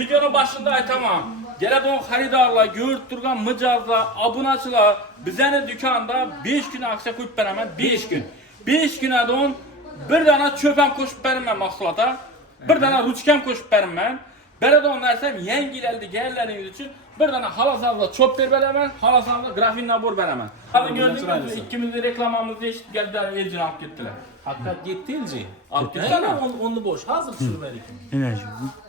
Videonun başında aytamam. Gələdon xaridarlar, görüb durğan mıcazlar, abunəçilər bizəni dükanda 5 gün aksiya qoyub bərəmən, 5 gün. 5 günə don bir dana çöpəm qoşub bərəmən mahsulata, bir dana ruçkəm qoşub bərəmən. Belədon nərsəm yengiləldi gəlləriniz üçün bir dana halasavla çöp bərəmən, halasavla grafin nabor bərəmən. Hadi gördünüz mü? İkimiz de reklamamızda eşit geldiler, elcini alıp gittiler. Hakikat gitti elci. Alıp gittiler ha? Onu boş. Hazır sürmedik.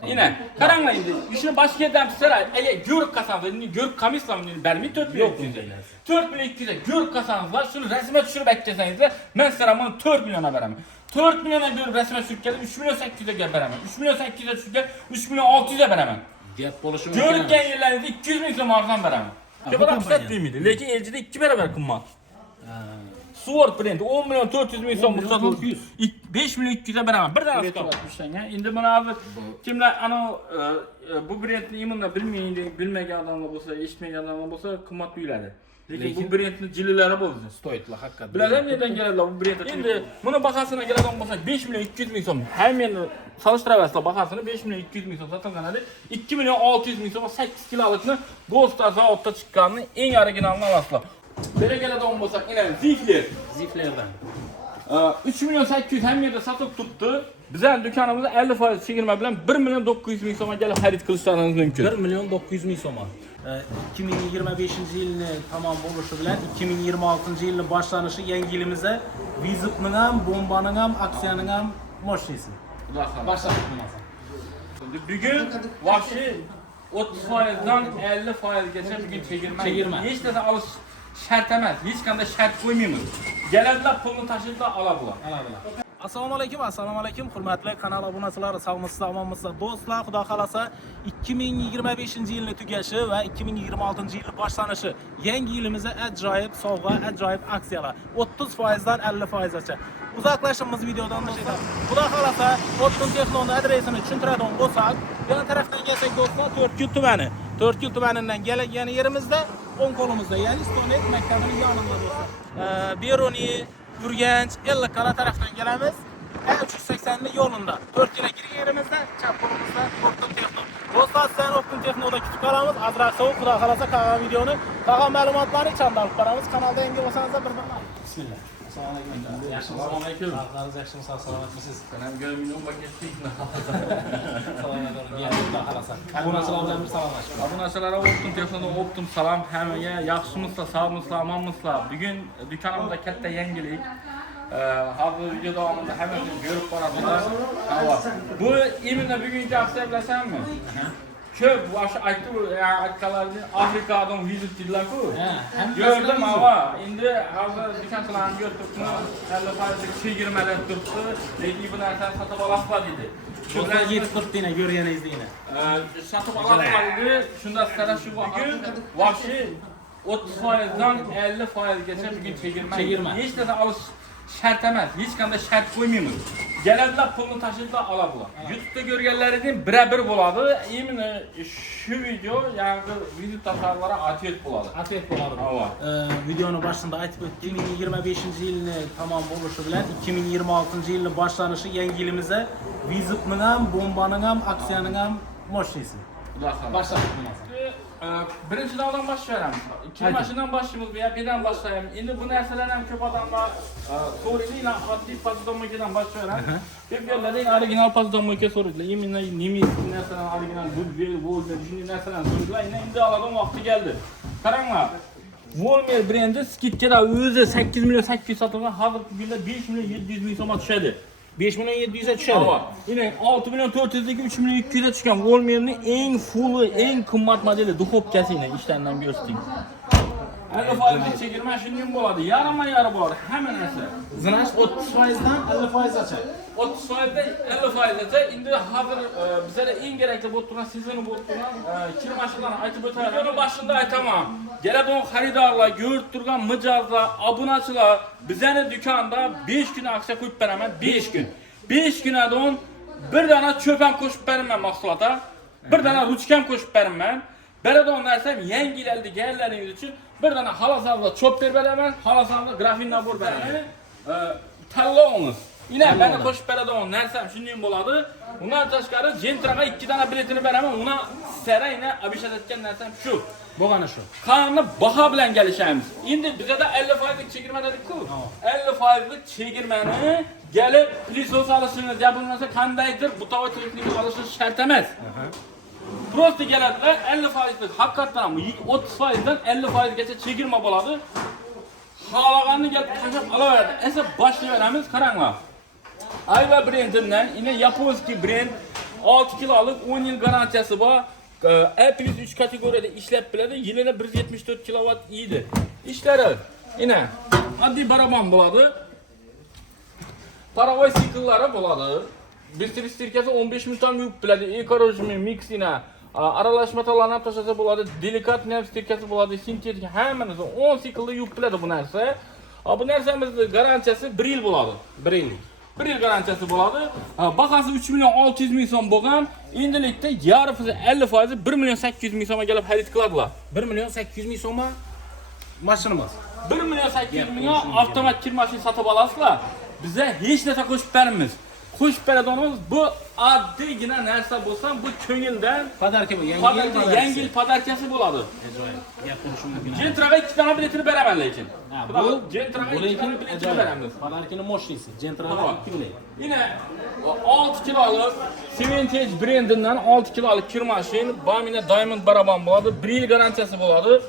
Yine. Karanla indi. İşini başka yerden tutsaray. Görük kasanızlar. Görük kamisla mı? Bermi 4.200'e. 4.200'e görük kasanızlar. Şunu resme düşürüp bekleseniz de ben size bunu 4 milyona veremem. 4 milyona görüp resme sürüp geldim. 3 milyon 800'e gel veremem. 3 milyon 800'e sürüp gel. 3 milyon 600'e veremem. Görük gen yerlerinizi 200 milyon marjdan veremem. Köpeden püset değil miydi? Lakin LG'de 2 beraber kımmat. Sword brendi 10 milyon 400 milyon bu satın 5 milyon 200'e beraber bir tane sıkıntı ya. Şimdi bana abi kimler ana bu brendin imanla bilmegen adamlar olsa, eşitmegen adamlar olsa kımmat büyülerdi. Lakin bu brendin cilileri bozdu. Stoytla hakikaten. Biladan nereden gelirler bu brendin? Şimdi bunu bakasına gelen olsa 5 milyon 200 milyon hem yani çalıştıravasla bakasına 5 milyon 200 milyon satın kanalı 2 milyon 600 milyon 8 kilolıkını Ghost'a zaotta çıkanını en orijinalini alasla. Böyle gelen olmasak yine Zifler. Ziflerden. 3 milyon 800 hem yerde satıp tuttu. Bizim dükkanımızda 50% çekilme bilen 1 milyon 900 milyon soma gelip harit kılışlarınız mümkün. 1 milyon 900 milyon soma. 2025 yılını tamam oluşu bilen 2026 yılının başlanışı yeni yılımıza Vizit'nin hem, bombanın hem, aksiyanın hem moşnisi. Başladık mı? Bugün vahşi 30%'dan 50% geçen bugün çekilme. Hiç de alış şart emez. Hiç kanda şart koymayayım. Gelediler pulunu taşıdılar aladılar. Assalomu alaykum, hurmatli kanal obunachilar, sog'misiz, omonmisiz do'stlar. Xudo xolasa 2025 yilni tugashi va 2026 yilni boshlanishi yangi yilimizda ajoyib sovg'a, ajoyib aksiyalar 30% dan 50%gacha. Uzoqlashimiz videodan do'stlar. Xudo xolasa O'ttin Texno'ning adresini tushuntiradigan bo'lsak, yana tarafdan kelsak do'stlar, 4 tumani. 4 tumanidan kelgan yerimizda o'ng qo'limizda, ya'ni Stonet maktabining yonida do'stlar. Beroni Urganch, Ellikqal'a tarafdan gelemiz. 380'li yolunda. 4 kere giriş yerimizde, çap kolumuzda O'ttin Texno. Dostlar sen O'ttin Texno'da kütüp kalamiz. Azraq soğuk, Xudo xolasa qolgan videoni, qolgan ma'lumotlarni chanda olib boramiz. Kanalda yangi bo'lsangiz bir bismillah. Assalomu alaykum. Assalomu alaykum. Xalqlaringiz yaxshimi, salomatmisiz? Sanam görmüyorum paketlikni. Xudo xolasa. Obunachilardan bir salomlashib. Obunachilara O'ttin Texno'dan o'ptim salom hammaga. Yaxshimisizlar, sog'misizlar, omonmisizlar? Bugun dükkanımızda katta yangilik. Hazır video davamında hemen görüp borasizlar. Bu imенно bugungi aksiya bilasanmi? Köp vaşı aytdilarni Afrikadan vizit dedilar-ku. Gördüm ama endi hozir dükkanchilarni ko'ribmi? 50% chegirmalar turibdi. Lekin bu narsani sotib olasizlar dedi. Shundan yetib turibdi yine ko'rganingiz deydi. Sotib olasizlar dedi. Shunda sizlar shu bugun vaşı 30%dan 50%gacha bugun chegirma. Hech narsa olish şart emas. Hiç kanda şart koymaymiz. Gelediler pulunu taşıdılar aladılar. YouTube'da görgenlerinin birebir buladı. Emin şu video yani video tasarrulara atiyet buladı. Atiyet buladı. Videonun başında aytib o'tdik. 2025 yilni tamam bo'lişi bilan 2026 yilning boshlanishi yangi yilimiza Vizit'ning ham, bombaning ham, aksiyaning ham moşnisi. Başladık. Birinci dağdan başlayalım. İkinci başından başlayalım veya birden başlayalım. Şimdi bu narsalardan köp adamlar soruyla adli pazarlamaydan başlayalım. Hep yerlerden orijinal pazarlamaya soruyorlar. Yeminle nimiz narsalar orijinal Goodwill, Wolmer, şimdi narsalar soruyorlar. Yine imzaladım vakti geldi. Karanlar. Wolmer brendi skidkada özü 8 milyon 800 satılgan hazır günde 5 milyon 700 milyon soma düşedi. 5 milyon 700'e düşedi. Yine 6 milyon 400'deki 3 milyon 200'e çıkan Wolmer'in en full'u, en kımmat modeli duhovkası yine işlerinden göstereyim. Her faizi çekilme şimdi bu oladı. Yarıma yarı bu oladı. Hemen neyse. Zınaş 30%dan 50%gacha. 30%dan 50%gacha. Şimdi hazır bize de en gerekli bu turan sezonu bu turan kilo maşınlarını aytıp ötüyor. Videonun başında aytamam. Gələdon xaridarlar, görüb durğan mıcazlar, abunəçilər bizəni dükanda 5 gün aksiya qoyub bərəmən, 5 gün. 5 günə don bir dana çöpəm qoşub bərəmən mahsulata, bir dana ruçkəm qoşub bərəmən. Belədon nərsəm yengiləldi gəlləriniz üçün bir dana halasavla çöp bərəmən, halasavla grafin nabor bərəmən. Təlla olunuz. Yine beni qo'shib beradigan narsam shunday bo'ladi. Undan tashqari Gentra'ga 2 dona biletini beraman. Una sara yine abishat etgan narsam shu. Bo'lgani shu. Qanday baho bilan kelishamiz. Endi bizda 50% chegirma dedik-ku. 50% chegirmani gelib plisos olishingiz ya bo'lmasa qandaydir butova texnika olishingiz shart emas. Prosta keladilar 50%lik haqiqatan ham 30%dan 50%gacha chegirma bo'ladi. Xohlaganini kelib tashab olaveradi. Esa boshlayveramiz, qaranglar. Ayva brendinden yine yaponski brend 6 kiloluk 10 yil garantiyasi bor. E+3 kategoriyada ishlab biladi. Yilida 174 kilovat yeydi. Ishlari yine oddiy baraban bo'ladi. Paravoy sikllari bo'ladi. Bir stirkasi 15 ming tam yuvib biladi. Ekorojmi mixina aralashma tolarni ham tashlasa bo'ladi. Delikatniy stirkasi bo'ladi. Sintetik hammasi 10 siklda yuvib biladi bu narsa. Bu narsamizning garantiyasi 1 yil bo'ladi. 1 yillik. 1 yil garantiyasi bo'ladi. Bahasi 3 million 600 ming so'm bo'lgan. Endilikda yarısı 50% 1 million 800 ming so'mga kelib xarid qiladilar. 1 million 800 ming so'mga mashinamiz. 1 million 800 mingga avtomat kir mashina sotib olasizlar. Biza hech narsa qo'shib beramiz. Qo'shib beradiganimiz bu oddiygina narsa bo'lsa, bu ko'ngildan Podarka bu, yangi yil podarkasi bo'ladi. Ajoyib. Gap qilishim mumkin. Gentra'ga 2 dona biletini beraman lekin. Bu Gentra'ga 2 dona biletini beramiz. Podarkani mo'shlisi. Gentra'ga 2 bilet. Yine 6 kiloluk Vintage brendinden 6 kiloluk kir mashin, Bamina Diamond baraban bo'ladi, 1 yil garantiyasi bo'ladi.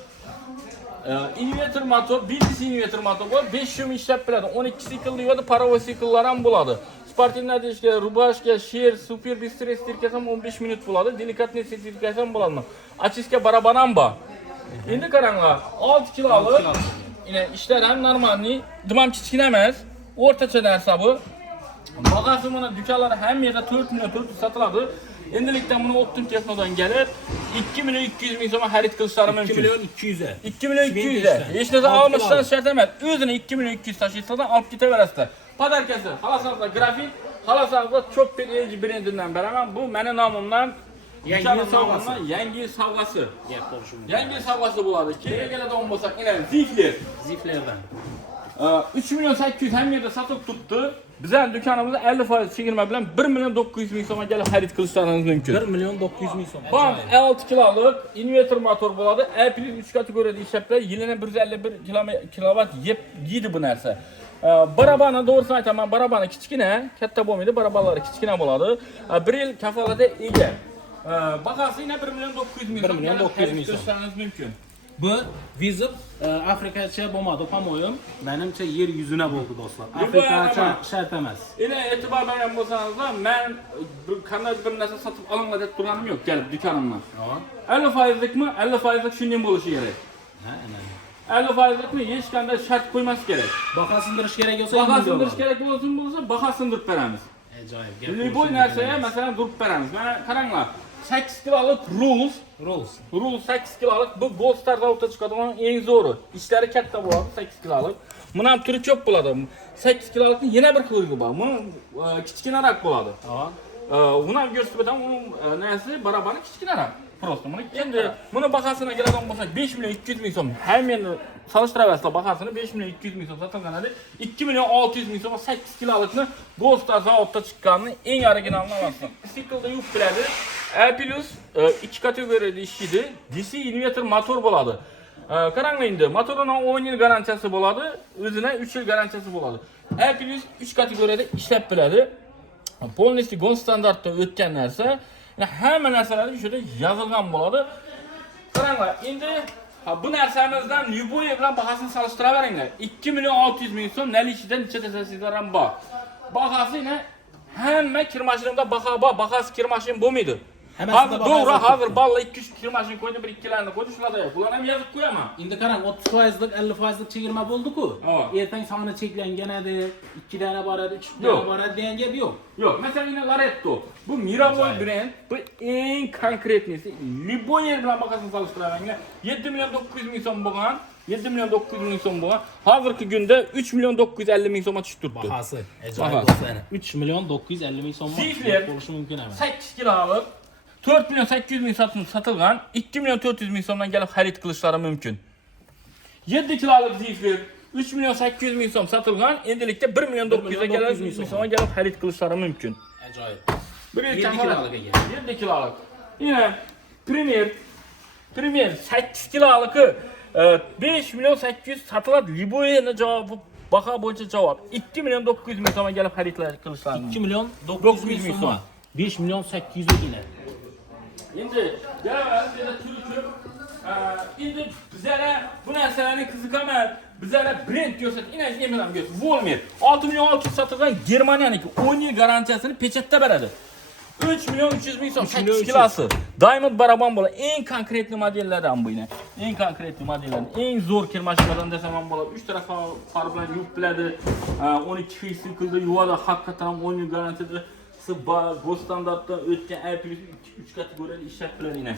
Inverter motor, bilgisi inverter motor bor, 5 yum ishlab biladi, 12 siklli yo'da parovoy sikllar ham bo'ladi. Sportivniy deshga, rubashka, sher, super bistres stirkasi ham 15 minut bo'ladi, delikatniy stirkasi ham bo'ladi. Achiska baraban ham bor. Endi qaranglar, 6 kiloluk yine ishlar ham normalniy, dimam kichkina emas, o'rtacha narsa bu. Bagası bana dükkanlar hem yerde 4 milyon 400 satılады. Endilikten bunu Optim Tekno'dan gelip 2 milyon 200 bin so'ma xarid qilishlari mumkin. 2 milyon 200'e. 2 milyon 200'e. Hech narsa olmashdan shart emas. O'zini 2 milyon 200 tashiysadan olib ketaverasizlar. Podarkasi, xalasazlar grafit, xalasazlar Chopper Edge brendinden beraman. Bu mening nomimdan Yangi yil sovg'asi. Yangi yil sovg'asi. Gap qilishim mumkin. Yangi yil sovg'asi bo'ladi. Kerak keladigan bo'lsak, yine Zifler. Ziflerdan. 3 milyon 800 hem yerde satılıp tuttu. Bizden dükkanımızda 50% çekilme bilen 1 milyon 900 bin so'ma gelip xarid qilishlaringiz mumkin. 1 milyon 900 ming so'm. Bam 6 kiloluk inverter motor bo'ladi. E+3 kategoriyada ishlab yilini 151 kilovat yeydi bu narsa. Barabani doğrusini aytaman, barabani kichkina, katta bo'lmaydi, barabanlari kichkina bo'ladi. 1 yil kafolati ega. Bahasi yine 1 milyon 900 ming so'm. 1 milyon 900 ming so'm. Qilishlaringiz mumkin. Bu vizib Afrikacha bo'lmadi, pamoyim. Menimcha yer yuzuna bo'ldi do'stlar. Afrikacha shart emas. Yine e'tibor bergan bo'lsangizlar, men qanday bir narsa sotib olinglar deb turganim yo'q, kelib dükkanimdan. 50%likmi? 50%lik shunday bo'lishi kerak. Ha, ana. 50%likmi? Hech qanday shart qo'ymas kerak. Baho sindirish kerak bo'lsa, Baho sindirish kerak bo'lsa, baho sindirib beramiz. Ajoyib gap. Liboy narsaya masalan durib beramiz. Mana qaranglar. 8 kiloluk Rules 8 kiloluk bu Gold Star zavodda chiqadigan eng zo'ri. Ishlari katta bo'ladi 8 kiloluk. Buni ham turi ko'p bo'ladi. 8 kilolukning yana bir xilligi bor. Buni kichkinaroq bo'ladi. Buni ham ko'rsatib beraman, uning narsi barabari kichkinaroq. Prosta buni endi buni bahosini keladigan bo'lsak 5 milyon 200 ming so'm. Hamma solishtiravasizlar bahosini 5 milyon 200 ming so'm sotilganadi. 2 milyon 600 ming so'm 8 kilolukni Gold Star zavodda chiqqanini eng originalini olasizlar. Siklda yuvib biladi. E+2 kategoriyada ishlaydi. DC inverter motor bo'ladi. Qaranglar endi, motorining 10 yil garantiyasi bo'ladi, o'zina 3 yil garantiyasi bo'ladi. E+3 kategoriyada ishlab biladi. Polniy Gold standartda o'tgan narsa. Hamma narsalar shunda yozilgan bo'ladi. Qaranglar, endi bu narsamizdan Liboy bilan bahosini solishtiraveringlar. 2 milyon 600 ming so'm nalishidan necha desangizlar ham bor. Bahasi yine hamma kir mashinamda baho bor, bahasi kir mashin bo'lmaydi. Doğru, hazır balla 2-3 kir mashin qo'ydi, 1-2 larni qo'ydi, shularda yo'q. Bularni ham yozib qo'yaman. Endi qarang, 30%lik, 50%lik chegirma bo'ldi-ku. Ertang soni cheklanganadi, 2 dana boradi, 3 dana boradi degan gap yo'q. Yo'q, masalan yine Laretto. Bu Miraboy brend, bu eng konkretnisi. Liboy bilan bahosini solishtiraveringlar. 7 milyon 900 ming so'm bo'lgan. 7 milyon 900 ming so'm bo'lgan. Hozirgi kunda 3 milyon 950 ming so'mga tushib turibdi. Bahosi ajoyib bo'lsa, 3 milyon 950 ming so'm bo'lishi mumkin emas. 8 kiloluk 4 milyon 800 ming satilgan, 2 milyon 400 ming so'mdan kelib xarid qilishlari mumkin. 7 kiloluk Zifir 3 milyon 800 ming so'm sotilgan, endilikda 1 milyon 900 ga kelib, so'mga kelib xarid qilishlari mumkin. Ajoyib. 7 kilolik ekan. 7 kilolik. Yine Premier 8 kilolik 5 milyon 800 sotiladi. Liboyeni javobi baho bo'yicha javob 2 milyon 900 ming so'mga kelib xarid qilishlari mumkin. 2 milyon 900 ming so'm. 5 milyon 800 ekan. Endi yana turi ko'p. Endi bizlara bu narsalarni qiziqaman. Bizlara brend ko'rsat, inanch emas ko'rsat. Volmer 6 milyon 600 sotilgan Germaniyaniki 10 yil garantiyasini pechatda beradi. 3 milyon 300 ming so'm 8 kilosi. Diamond baraban bo'ladi. Eng konkretli modellardan bu yine. Eng konkretli modellardan, eng zo'r kirmashlardan desam ham bo'ladi. 3 taraf far bilan yuvib biladi. 12 xil siklda yuvadi. Haqiqatan ham 10 yil garantiyada bu standartdan o'tgan A+3 kategoriyali ishlab biladi yine.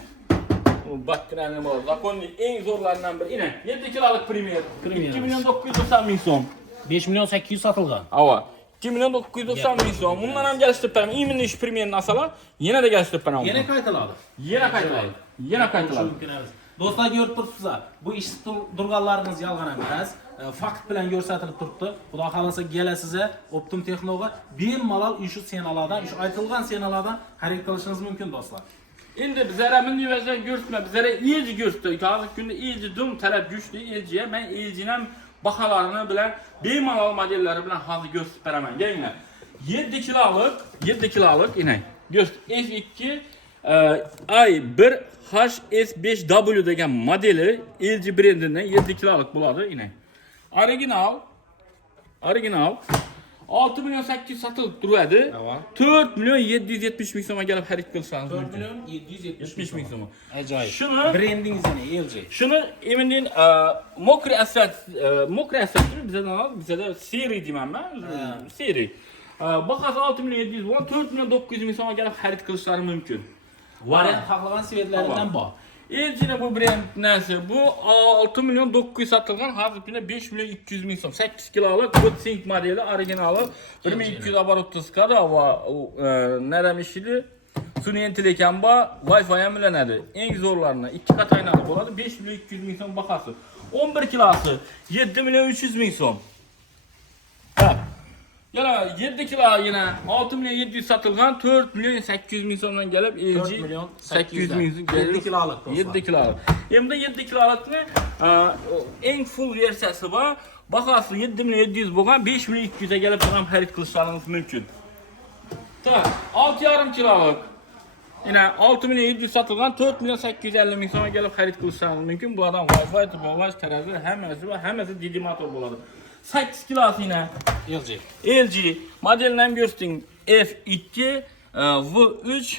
Bakteriyani bor. Zakonning eng zo'rlaridan biri. Yine 7 kilolik Premier. 2 milyon 990 ming so'm. 5 milyon 800 sotilgan. Ava. 2 milyon 990 ming so'm. Bundan ham geliştirib beraman. Именно ish Premierni asalar, yana da geliştirib beraman. Yana qaytaladi. Yana qaytaladi. Yana qaytaladi. Do'stlar, ko'rib turibsizlar. Bu ish turganlaringiz yolg'on emas. Fakt bilan ko'rsatilib turibdi. Xudo xolasa kelasizga Optim Texnoga bemalol shu senalardan, shu aytilgan senalardan xarid qilishingiz mumkin do'stlar. Endi bizlara milliy vaziyat ko'rsatma, bizlara elji ko'rsatdi. Hozirgi kunda elji dum talab kuchli eljiga. Men eljining ham baholarini bilan bemalol modellari bilan hozir ko'rsatib beraman. Kelinglar. 7 kilolik inay. Go'sht F2 i1 HS5W degan modeli LG brendinden 7 kilolik bo'ladi inay. Original 6 milyon 800 satılıp duruydu. 4 milyon 770 ming so'mga gelip xarid qilsangiz 4 milyon 770 ming so'm. Ajoyib. Shuni brendingiz ne LG? Shuni emin mokri asfalt bizada seri deyman men. Seri. Bahası 6 milyon 700 bo'lgan, 4 milyon 900 ming so'mga gelip xarid qilishlari mumkin. Variant xohlagan sivetlaridan bor. LG'nin bu brend nesi? Bu 6 milyon 900 satılgan, hazırkinde 5 milyon 200 ming so'm. 8 kiloluk bu Sync modeli orijinali 1200 оборотlı skada va nerem işidi? Sun'iy intellekt ham bor, Wi-Fi ham ulanadi. Eng zo'rlarini 2 kat aylanib bo'ladi. 5 milyon 200 ming so'm bahası. 11 kilosi 7 milyon 300 ming so'm. Ha. Yana 7 kilo yine 6 milyon 700 satılgan, 4 milyon 800 ming so'mdan gelip LG 4 milyon 800 ming 7 kiloluk. 7 kiloluk. Hem de 7 kilolukni en full versiyasi bor. Bahası 7 milyon 700 bo'lgan, 5 milyon 200'e gelip ham xarid qilishlaringiz mumkin. Tak, 6,5 kiloluk. Yine 6 milyon 700 satılgan, 4 milyon 850 ming so'mga gelip xarid qilishlaringiz mumkin. Bu adam Wi-Fi, topolash, terazi, hammasi DD motor bo'ladi. 8 kilosi yine LG modelinden görsün F2 V3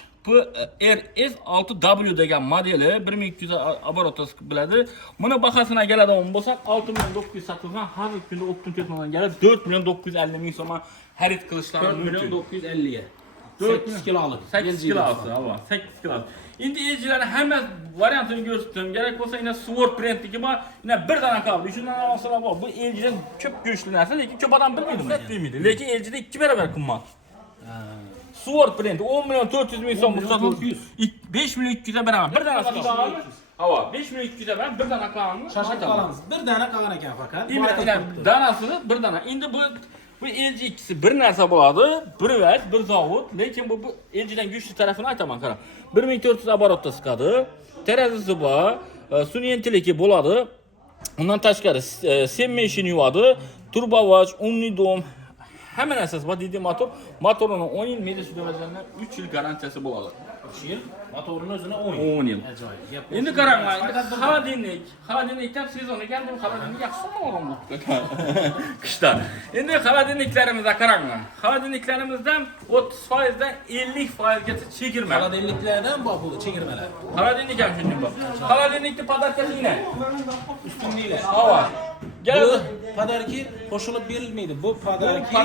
RS6W degan modeli 1200 оборотlı biladi. Buni bahasına geladigan bo'lsak 6 milyon 900 satılgan, hozirgi kunda Optim Texnodan gelib 4 milyon 950 ming so'mga xarid qilishlari 4 mumkin. milyon 950'ye. 8 kiloluk. 8 kilosu, ama 8 kilosu. Endi LG'lerin hemen variantını gösterdim. Gerek olsa yine Sword brendligi bor, yine bir tane kaldı. Şundan alsalar bor. Bu LG'den çok güçlü narsa, lekin ko'p adam bilmaydi. Lekin LG'de 2 barabar qimmat. Sword brend 10 milyon 400 ming so'm satıldı. 5 milyon 200'e beraber. Bir tane kaldı. Hava 5 milyon 200'e beraber bir tane kaldı. Şaşırıp kalamiz. Bir tane kalgan ekan fakat. Danasını bir tane. Endi bu LG ikisi bir narsa bo'ladi, bir vat, bir zavod, lekin bu LG'dan güçlü tarafini aytaman, qara. 1400 оборотda chiqadi, terazisi bor, sun'iy intellekti bo'ladi. Undan tashqari semmeshini yuvadi, turbovach, umli dom, hamma narsasi bor, DD motor. Motorining 10 yil Mercedes darajalardan 3 yil garantiyasi bo'ladi. 3 yil, motorining o'zini 10 yil. Ajoyib. Endi qaranglar, xolodilnikdan sezon ekan, bu xolodilnik yaxshi o'g'lim qishda. Endi xolodilniklarimizga qaranglar. Xolodilniklarimizdan 30% dan 50% gacha chegirma. Xolodilniklardan bor bu chegirmalar. Xolodilnik ham shunday bor. Xolodilnikni podarkasi yine. Ustunliklar. Hava. Bu podarki qo'shilib berilmaydi. Bu podarki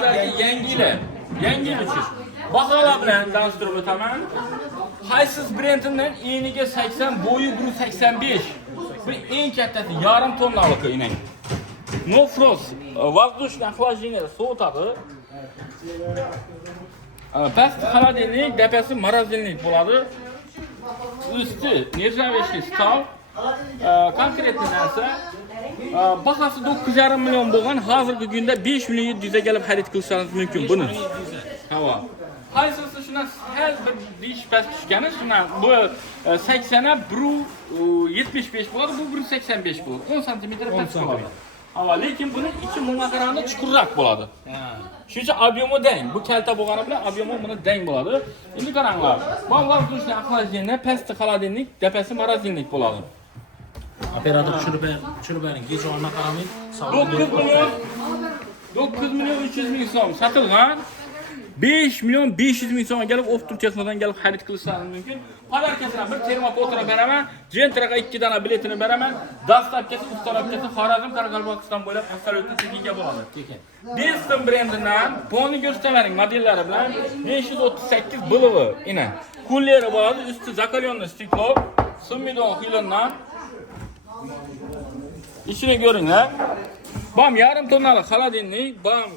yangilar. Yangi uchish. Baholar bilan tanishtirib o'taman. Haysiz brendining eniga 80, bo'yi 185. Bu eng kattasi yarim tonnalik inak. No frost, воздушное охлаждение so'tadi. Pastki холодильник, tepasi морозильник bo'ladi. Usti nержавеющий стал. Konkretный narsa Bahası 9,5 milyon bo'lgan, hozirgi kunda 5 milyon 700 ga kelib xarid qilishingiz mumkin buni. Havo. Qaysisi shuna hal bir dish past tushgani, shuna bu 80 bu 75 bo'ladi, bu 185 bo'ladi. 10 sm past bo'ladi. Havo, lekin buni ichi bunga qaraganda chuqurroq bo'ladi. Shuning obyomi dang. Bu kalta bo'lgani bilan obyomi buni dang bo'ladi. Endi qaranglar. Bu vazdushni охлаждение, pastki холодильник, tepasi morozinlik bo'ladi. Operator tushirib bering. Gej olma qaramay. 9 milyon 300 ming so'm sotilgan. 5 milyon 500 ming so'mga kelib Optum Texnodan kelib xarid qilishingiz mumkin. Podarkasini bir termopotra beraman, Gentraga 2 dona biletini beraman. Dastavkasi, ustalavkasi Xorazm, Qoraqalpog'iston bo'ylab absolyutni tekinga bo'ladi. Tekin. Beston brendidan boni ko'rsatavering modellari bilan 538 BLV ina. Kunlari bo'ladi, usti zakolyonli stiklo, Sumidon xilondan. İçine görünler. Bam yarım tonnalık холодильник, bam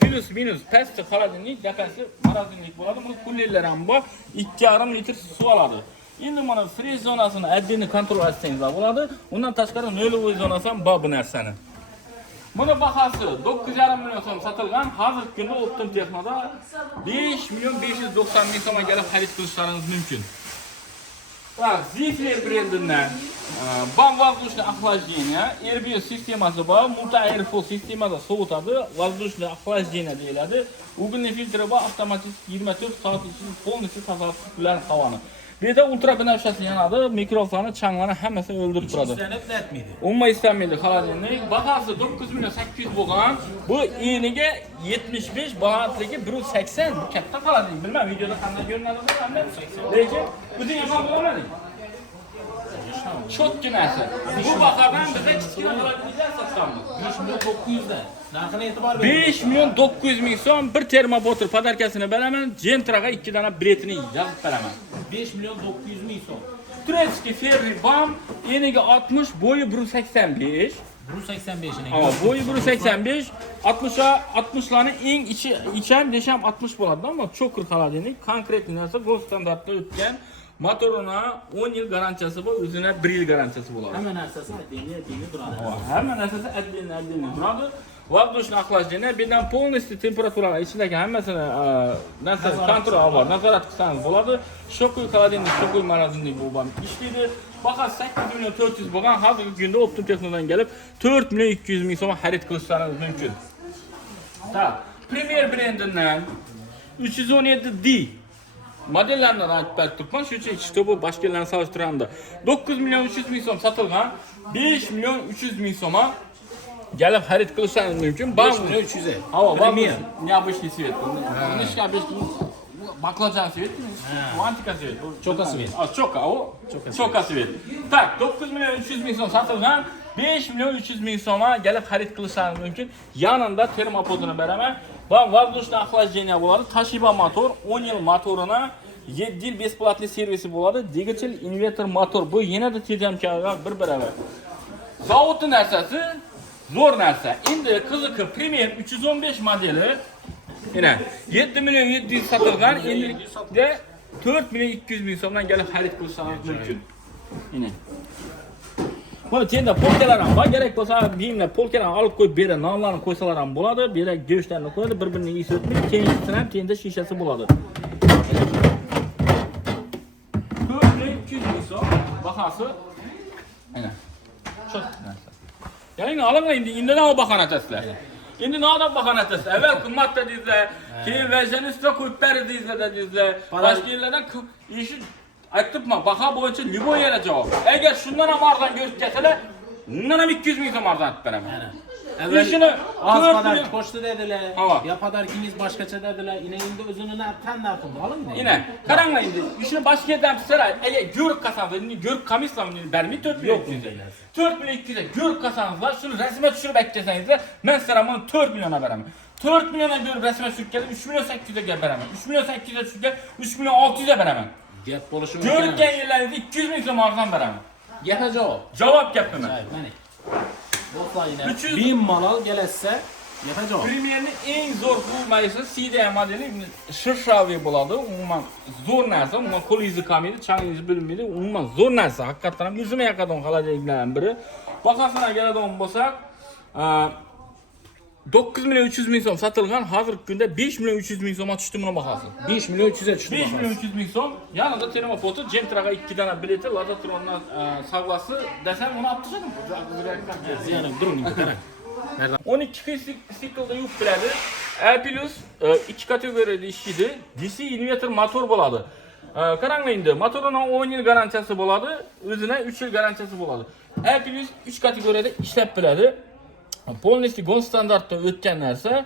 plus minus pastki холодильник, tepasi morozinlik bo'ladi. Bu kulleler ham bor. 2,5 litr su oladi. Endi mana freeze zonasini adini kontrol etsangiz bo'ladi. Undan tashqari nolvoy zonasi ham bor bu narsani. Buni bahasi 9,5 milyon so'm sotilgan. Hozirgi kunda Optum Texnoda 5 milyon 590 ming so'mga kelib xarid qilishingiz mumkin. Так, Zifler brendinden bam воздушное охлаждение, RBS sistemasi bor, multi-airflow sistemada sovutadi, воздушное охлаждение deyiladi. Ugunli filtri bor, avtomatik 24 soat ichida полностью tozalab turadi havoni. Bu yerda ultrabinafshasi yanadi, mikrofoni, changlarni hammasini o'ldirib turadi. Islanib netmaydi. Umuman islanmaydi холодильник. Bahasi 9 milyon 800 bo'lgan. Bu eniga 75, balandligi 180. Bu katta холодильник. Bilmem videoda qanday ko'rinadi bilmadim. Lekin o'zing ham bilamading. Cho'tkinasi. Bu bahodan biza kichkina холодильniklar sotamiz. 5 milyon 900 dan. Narxini e'tibor bering. 5 milyon 900 ming so'm bir termopotra podarkasini beraman. Gentraga 2 dona biletini yozib beraman. 5 milyon 900 ming so'm. Turetski Ferri bam eniga 60, bo'yi 185. 185 ning. Ama boyu 185, 60'ların en içen deşem 60 bo'ladi, ama çok холодильник, konkret narsa gold standartda o'tgan. Motoruna 10 yil garantiyasi bor, o'zine 1 yil garantiyasi bo'ladi. Hamma narsasi adli turadi. Hamma narsasi adli turadi. Воздушное охлаждение, birden полностью temperaturalar ichidagi hammasini narsa kontrol bor. Nazorat qilsangiz bo'ladi. Shokuy холодильник, shokuy morozinlik bu ham ishlaydi. Bahasi 8 milyon 400 bo'lgan, hozirgi kunda Optum Texnodan kelib 4 milyon 200 ming so'm xarid qilishingiz mumkin. Tak, Premier brendinden 317D modellaridan aytib turibman, shuning uchun kitobi boshqa yerlarni solishtirganda 9 milyon 300 ming so'm sotilgan, 5 milyon 300 ming so'mga gelip xarid qilishingiz mumkin. 5 milyon 300. Havo, необычный свет. Нишка обычный баклажан свет, антика свет. Choka свет. Choka, o. Choka свет. Так, 9 milyon 300 ming so'm sotilgan, 5 milyon 300 ming so'mga gelip xarid qilishingiz mumkin. Yanında termopodini beraman. Bam воздушное охлаждение bo'ladi. Toshiba motor, 10 yil motoruna 7 yil бесплатный servisi bo'ladi. Dvigatel, inverter, motor. Bu yanada tejamkorlar bir baravar. Zavodni narsasi zo'r narsa. Endi qiziqi Premier 315 modeli yana 7 milyon 700 sotilgan, endi 4 milyon 200 ming so'mdan kelib xarid qilishingiz mumkin. Yana. Buni tenda polkalar ham bor, kerak bo'lsa biyimlar polkalarni olib qo'yib beradi, nonlarni qo'ysalar ham bo'ladi, bu yerga go'shtlarni qo'yadi, bir-birini yeyib o'tmaydi, keyingisini ham tenda shishasi bo'ladi. 4 milyon 200 ming so'm bahasi. Mana. Shu narsa. Yani alınma indi ne o bahane testle. Indi ne adam bahane testle. Evvel kımmat da dizle, keyin verjen üstüne koyup beri dizle de dizle. Başka yerlerden işi aytıpma. Baha boyunca libo yere cevap. Eğer şundan amardan görüp gelsene, bundan hem 200 ming so'm arzon etib beraman. İşini az kadar koştu dediler. Ya padarkiniz başkaça dediler. Yine indi özünü nereden nereden alın yine. Yine karangla indi. İşini başka yerden tutsaray. Eğer görük kasanızda, görük kamisla vermeyi 4 milyon 200'e. 4 milyon 200'e görük kasanızda şunu resme düşürüp bekleseniz de ben size bunu 4 milyona veremem. 4 milyona görüp resme düşürüp geldim 3 milyon 800'e veremem. 3 milyon 800'e düşürüp geldim 3 milyon 600'e veremem. Görürken yerlerinizde 200 ming so'm arzon veremem. Gapga javob. Javob gapmi? Mana. Do'stlar yine 300 1000 malal gelese Yetacak. Premier'in en zor bulmayısı CDI modeli şırşavi buladı. Umuman zor narsa, umuman kol izi kamiydi, çan izi bölünmeydi. Umuman zor narsa. Hakikaten hem yüzüme yakadığım kalacaklardan biri. Bakasına geladiğim bolsak 9 milyon 300 bin so'm satılgan, hazırki günde 5 milyon 300 bin so'ma tushdi buni bahasi. 5 milyon 300'e düştü. 5 milyon 300 bin so'm. Yanında termofoto, Gentra'ga 2 tane bileti, Latatron'dan savlası desem onu aptışadım. Yani durun. 12 siklda yük biladi. A+, 2 kategoriyada ishlaydi. DC inverter motor bo'ladi. Qaranglar endi, motorining 10 yil garantiyasi bo'ladi, o'zina 3 yil garantiyasi bo'ladi. A+ 3 kategoriyada ishlab biladi. Polностью gol standartda o'tgan narsa.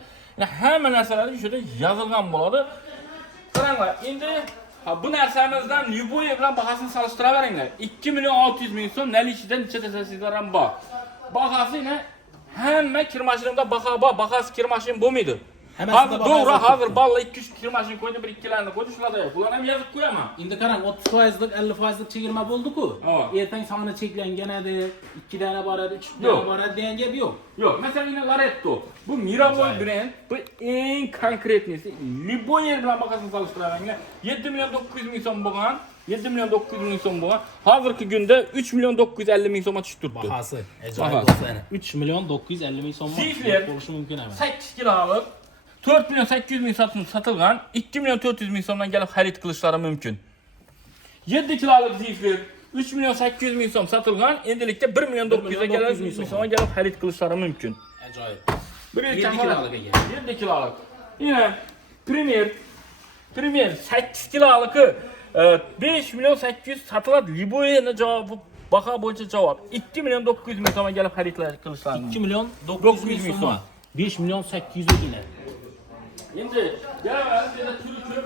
Hamma narsalar shunda yozilgan bo'ladi. Qaranglar, endi bu narsamizdan Lyuboy bilan bahasini solishtiraveringlar. 2 milyon 600 bin so'm nalichidan necha desangizlar ham bor. Bahasi hamma kirmashinimda baho bor, bahasi kirmashin bo'lmaydi. Hozir to'g'ri, hozir balla 2-3 kirmashin qo'ydi, 1-2larni qo'ydi, shularda yo'q. Bularni ham yozib qo'yaman. Endi qarang, 30%lik, 50%lik chegirma bo'ldi-ku. Ertang soni cheklangan edi, 2 dana bor edi, 3 dana bor edi degan gap yo'q. Yo'q, masalan, Laretto. Bu Miraboy brend, bu eng konkretnisi. Lyuboy bilan bahasini solishtiraveringlar. 7 milyon 900 bin so'm bo'lgan. 7 milyon 900 bin so'm bo'lgan. Hozirgi kunda 3 milyon 950 bin so'mga tushib turibdi. Bahasi ajoyib do'stlar. 3 milyon 950 bin so'm bo'lishi mumkin emas. 8 kilolik 4 milyon 800 bin satılgan, 2 milyon 400 bin so'mdan kelib xarid qilishlari mumkin. 7 kilolik zifir 3 milyon 800 bin so'm satılgan, endilikda 1 milyon 900 ga kelib so'mga kelib xarid qilishlari mumkin. Ajoyib. 7 kilolik ekan. 7 kilolik. Yine Premier 8 kilolik 5 milyon 800 satıladi. Liboy'ni javobi baho bo'yicha javob 2 milyon 900 bin so'mga kelib xarid qilishlari mumkin. 2 milyon 900 bin so'm. 5 milyon 800 ekan. Endi yana turib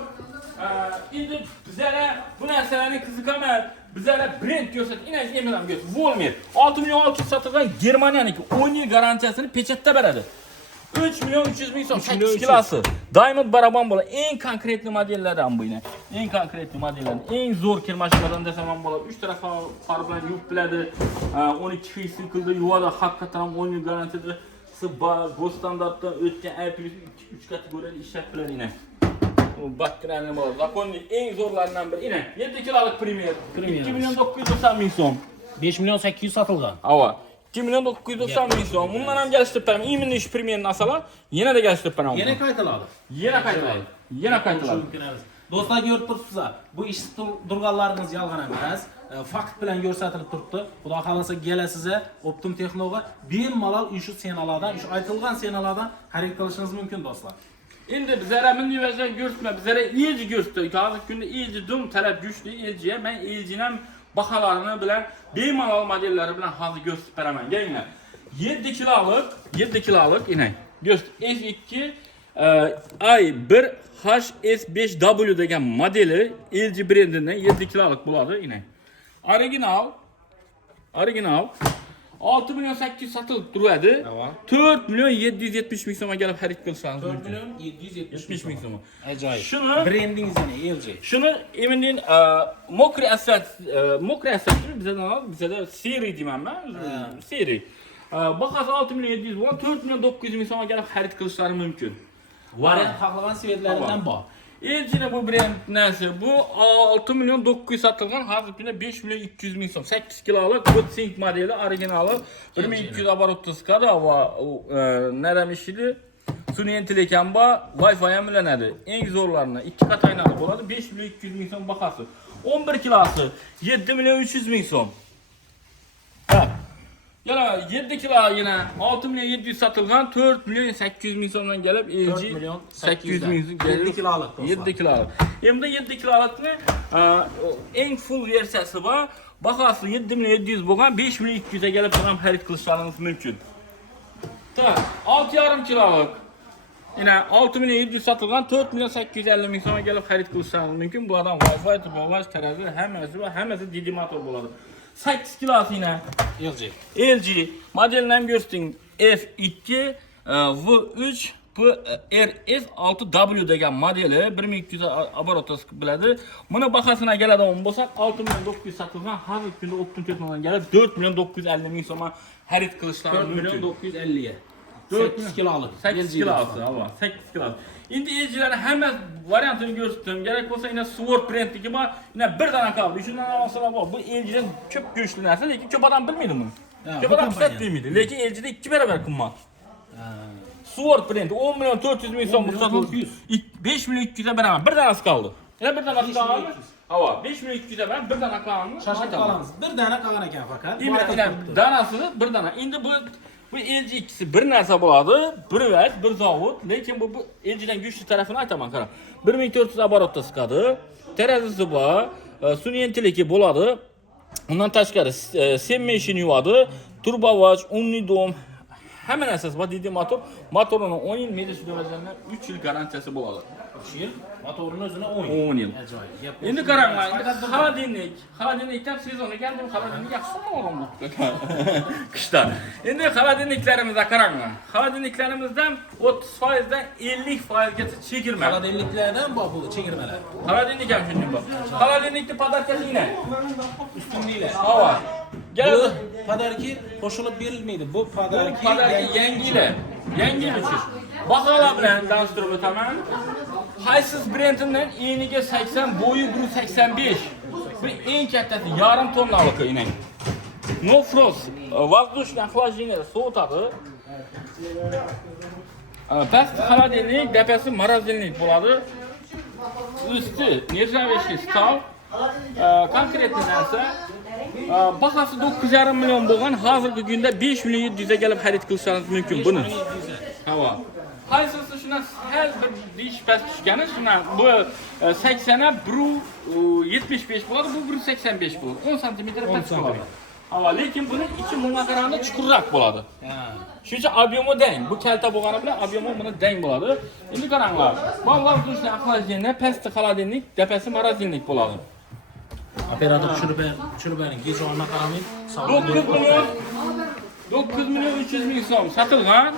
endi bizlara bu narsalarni qiziqaman. Bizlara brend ko'rsat, inangiz emin ko'rsat. Volmer 6 milyon 600 satilgan Germaniyaniki 10 yil garantiyasini pechatda beradi. 3 milyon 300 bin so'm 8 kilosi. Diamond baraban bo'ladi. Eng konkretli modellardan bu yine. Eng konkretli modellardan, eng zo'r kirmashlardan desam ham bo'ladi. 3 taraf far bilan yuvib biladi. 12 xil siklda yuvadi. Haqiqatan ham 10 yil garantiyada Gol standartdan o'tgan A+ 3 kategoriyada ishlab biladi yine. Bu bakteriyaning bor. Zakonning eng zo'rlaridan biri yine. 7 kilolik Premier. 2 milyon 990 bin so'm. 5 milyon 800 satılgan. Ava. 2 milyon 990 bin so'm. Bundan ham geliştirib beraman. Imminni ish Premier'ni asalar, yana da geliştirib beraman. Yana qaytiladi. Yana qaytiladi. Yana qaytiladi. Do'stlar, ko'rib turibsizlar. Bu ish turganlarimiz yolg'on emas. Fakt bilan ko'rsatilib turibdi. Xudo xolasa kelasizga Optim Texnoga bemalol shu senalardan, shu aytilgan senalardan xarid qilishingiz mumkin do'stlar. Endi bizlara milliy vaziyon ko'rsatma, bizlara LG ko'rsatdi. Hozirgi kunda LG dum talab kuchli LG'ga men LG'ning ham baholarini bilan bemalol modellari bilan hozir ko'rsatib beraman. Kelinglar. 7 kilolik inay. Ko'rsat S2 i1 HS5W degan modeli LG brendining 7 kilolik bo'ladi inay. Original 6 milyon 800 satılıp duruydu. 4 milyon 770 bin so'mga gelip xarid qilishingiz 4 milyon 770 bin so'm. Ajoyib. Shuni brendingiz yana LG. Shuni emin mokri asfalt bizada seri deyman men. Seri. Bahası 6 milyon 700 bo'lgan, 4 milyon 900 bin so'mga gelip xarid qilishlari mumkin. Variant xohlagan sivetlaridan bor. LG'nin bu brend nesi? Bu 6 milyon 900 satılgan, hazırkinde 5 milyon 200 bin so'm. 8 kiloluk Botsing modeli, orijinali 1200 оборотный skada va ne demişdi? Sun'iy intellekt ham bor, Wi-Fi ham ulanadi. Eng zo'rlarini 2 kat aynalı bo'ladi, 5 milyon 200 bin so'm bahası. 11 kilosi 7 milyon 300 bin so'm. Ha. Yana 7 kilo yine 6 milyon 700 satılgan, 4 milyon 800 bin so'mdan gelip LG 4 milyon 800 bin 7 kilolik do'stlar. 7 kilolik. Hem de 7 kilolikni eng full versiyasi bor. Bahası 7 milyon 700 bo'lgan, 5 milyon 200 ga kelib ham xarid qilishlaringiz mumkin. Tak, 6,5 kilolik. Yine 6 milyon 700 satılgan, 4 milyon 850 bin so'mga kelib xarid qilishlaringiz mumkin. Bu adam Wi-Fi, topolash, terazi, hammasi DD motor bo'ladi. 8 kilosi yine LG modelini ham ko'rsating. F2 V3 PRS6W degan modeli 1200 оборотный biladi. Buni bahasına keladigan bo'lsak 6 milyon 900 satılgan, hozirgi kunda Optim Texnodan kelib 4 milyon 950 bin so'mga xarid qilishlari mumkin. 4 milyon 950 ga. 8 kiloluk. 8 kilosu, hava, 8 kilosu. Endi elchilar hamma variantini ko'rsatdim. Kerak bo'lsa yana Sword brendniki bor, yana bir dona qoldi. Shundan olsalar bor. Bu elchidan ko'p go'shtli narsa, lekin ko'p odam bilmaydi buni. Ko'p odam bilmaydi, lekin elchida 2 barobar qimmat. Sword brendi 10 milyon 400 ming so'm sotildi. 5 milyon 200 beraman. Bir danasi qoldi. Yana bir danasi qoldi. Hava 5 milyon 200 beraman, bir dana qoldi. Shoshib qolamiz. Bir dana qolgan ekan faqat. Demak, danasini bir dana. Endi bu LG ikkisi bir narsa bo'ladi, bir vaqt, bir zavod, lekin bu LGdan kuchli tarafini aytaman, qarang. 1400 оборотda chiqadi, terazisi bor, sun'iy intellekti bo'ladi. Undan tashqari Semmeşin yuvadi, turbovach, umniy dom, hamma narsasi bor deydi motor. Motorini 10 yil medish darajadan 3 yil garantiyasi bo'ladi. 3 yil, motorini o'zini 10 yil. Endi qaranglar, xolodilnikdan sezon ekan, xolodilnik yaxshi o'g'lim bu. Qishda. Endi xolodilniklarimizga qaranglar. Xolodilniklarimizdan 30% dan 50% gacha chegirma. Xolodilniklardan bor bu chegirmalar. Xolodilnik ham shunday bor. Xolodilnikni podarkasini Ustunliklar. havo. Bu podarki qo'shilib berilmaydi. Bu podarki yangilar. Yangi uchish. Baholar bilan tanishtirib o'taman. Haysiz brendining eniga 80, bo'yi 185. Bu eng kattasi yarim tonnalik inak. No frost, воздушное охлаждение sovutadi. Past холодильник, depasi mорозильник bo'ladi. Usti nержавейский стал. Konkretni narsa bahasi 9,5 million bo'lgan, hozirgi kunda 5 million 700 ga kelib xarid qilishingiz mumkin buni. Havo. Haysisi shuna sal bir dish past tushgani, shuna bu 80 1 75 bo'ladi, bu 185 bo'ladi. 10 sm past bo'ladi. Havo, lekin buni ichi bunga qaraganda chuqurroq bo'ladi. Shuncha ob'yemi dang. Bu kalta bo'lgani bilan ob'yemi buni dang bo'ladi. Endi qaranglar. Bu воздушный охлаждение, pastki холодильник, tepasi mорозильник bo'ladi. Operator tushirib bering. Gej olma qaramay. 9 million 300 ming so'm sotilgan.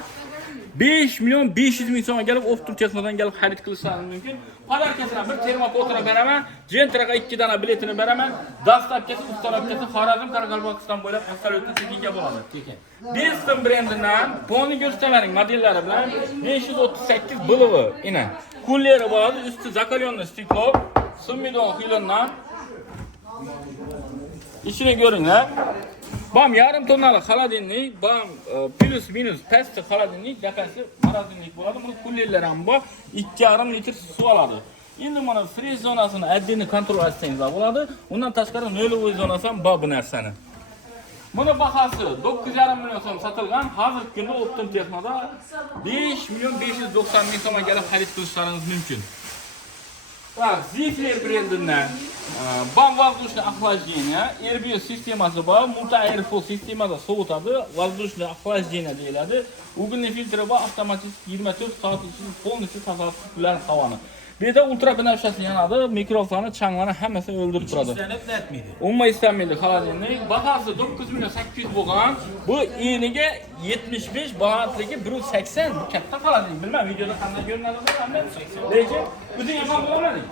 5 million 500 ming so'mga kelib Optum Texnodan kelib xarid qilishingiz mumkin. Podarkasini bir termokotra beraman, Gentraga 2 dona biletini beraman. Dastavkasi, ustalavkasi Xorazm, Qoraqalpog'iston bo'ylab absolyutni tekinga bo'ladi. Tekin. Benston brendidan poni ko'rsatavering modellari bilan 538 BLV ina. Kulleri bo'ladi, usti zakolyonli stiklo, Sumidon xilondan. İçine görünler. Bam yarım tonnalık xolodilnik, bam plus minus pastki xolodilnik, depasi mорозильник bo'ladi. Buni kullelar ham bor. 2,5 litr suv oladi. Endi mana freeze zonasini отдельно kontrol etsangiz bo'ladi. Undan tashqari nolvoy zonasi ham bor bu narsani. Buni bahasi 9,5 million so'm sotilgan. Hozirgi kunda Optum Texnoda 5 million 590 ming so'mga kelib xarid qilishingiz mumkin. Zifler brendinden bam воздушное охлаждение, RBS sistemasi bor, multi-airflow sistemada sovutadi, воздушное охлаждение deyiladi. Ugunli filtri bor, avtomatik 24 soat ichida полностью tozalab bilan havoni. Bu yerda ultrabinafshasi yanadi, mikrofoni, changlarni hammasini o'ldirib turadi. Umuman islanmaydi xolodilnik. Bahasi 9 million 800 bo'lgan. Bu eniga 75, balandligi 180. Bu katta xolodilnik. Bilmam videoda qanday ko'rinadi bilmayman. Lekin o'zing ham bilamading.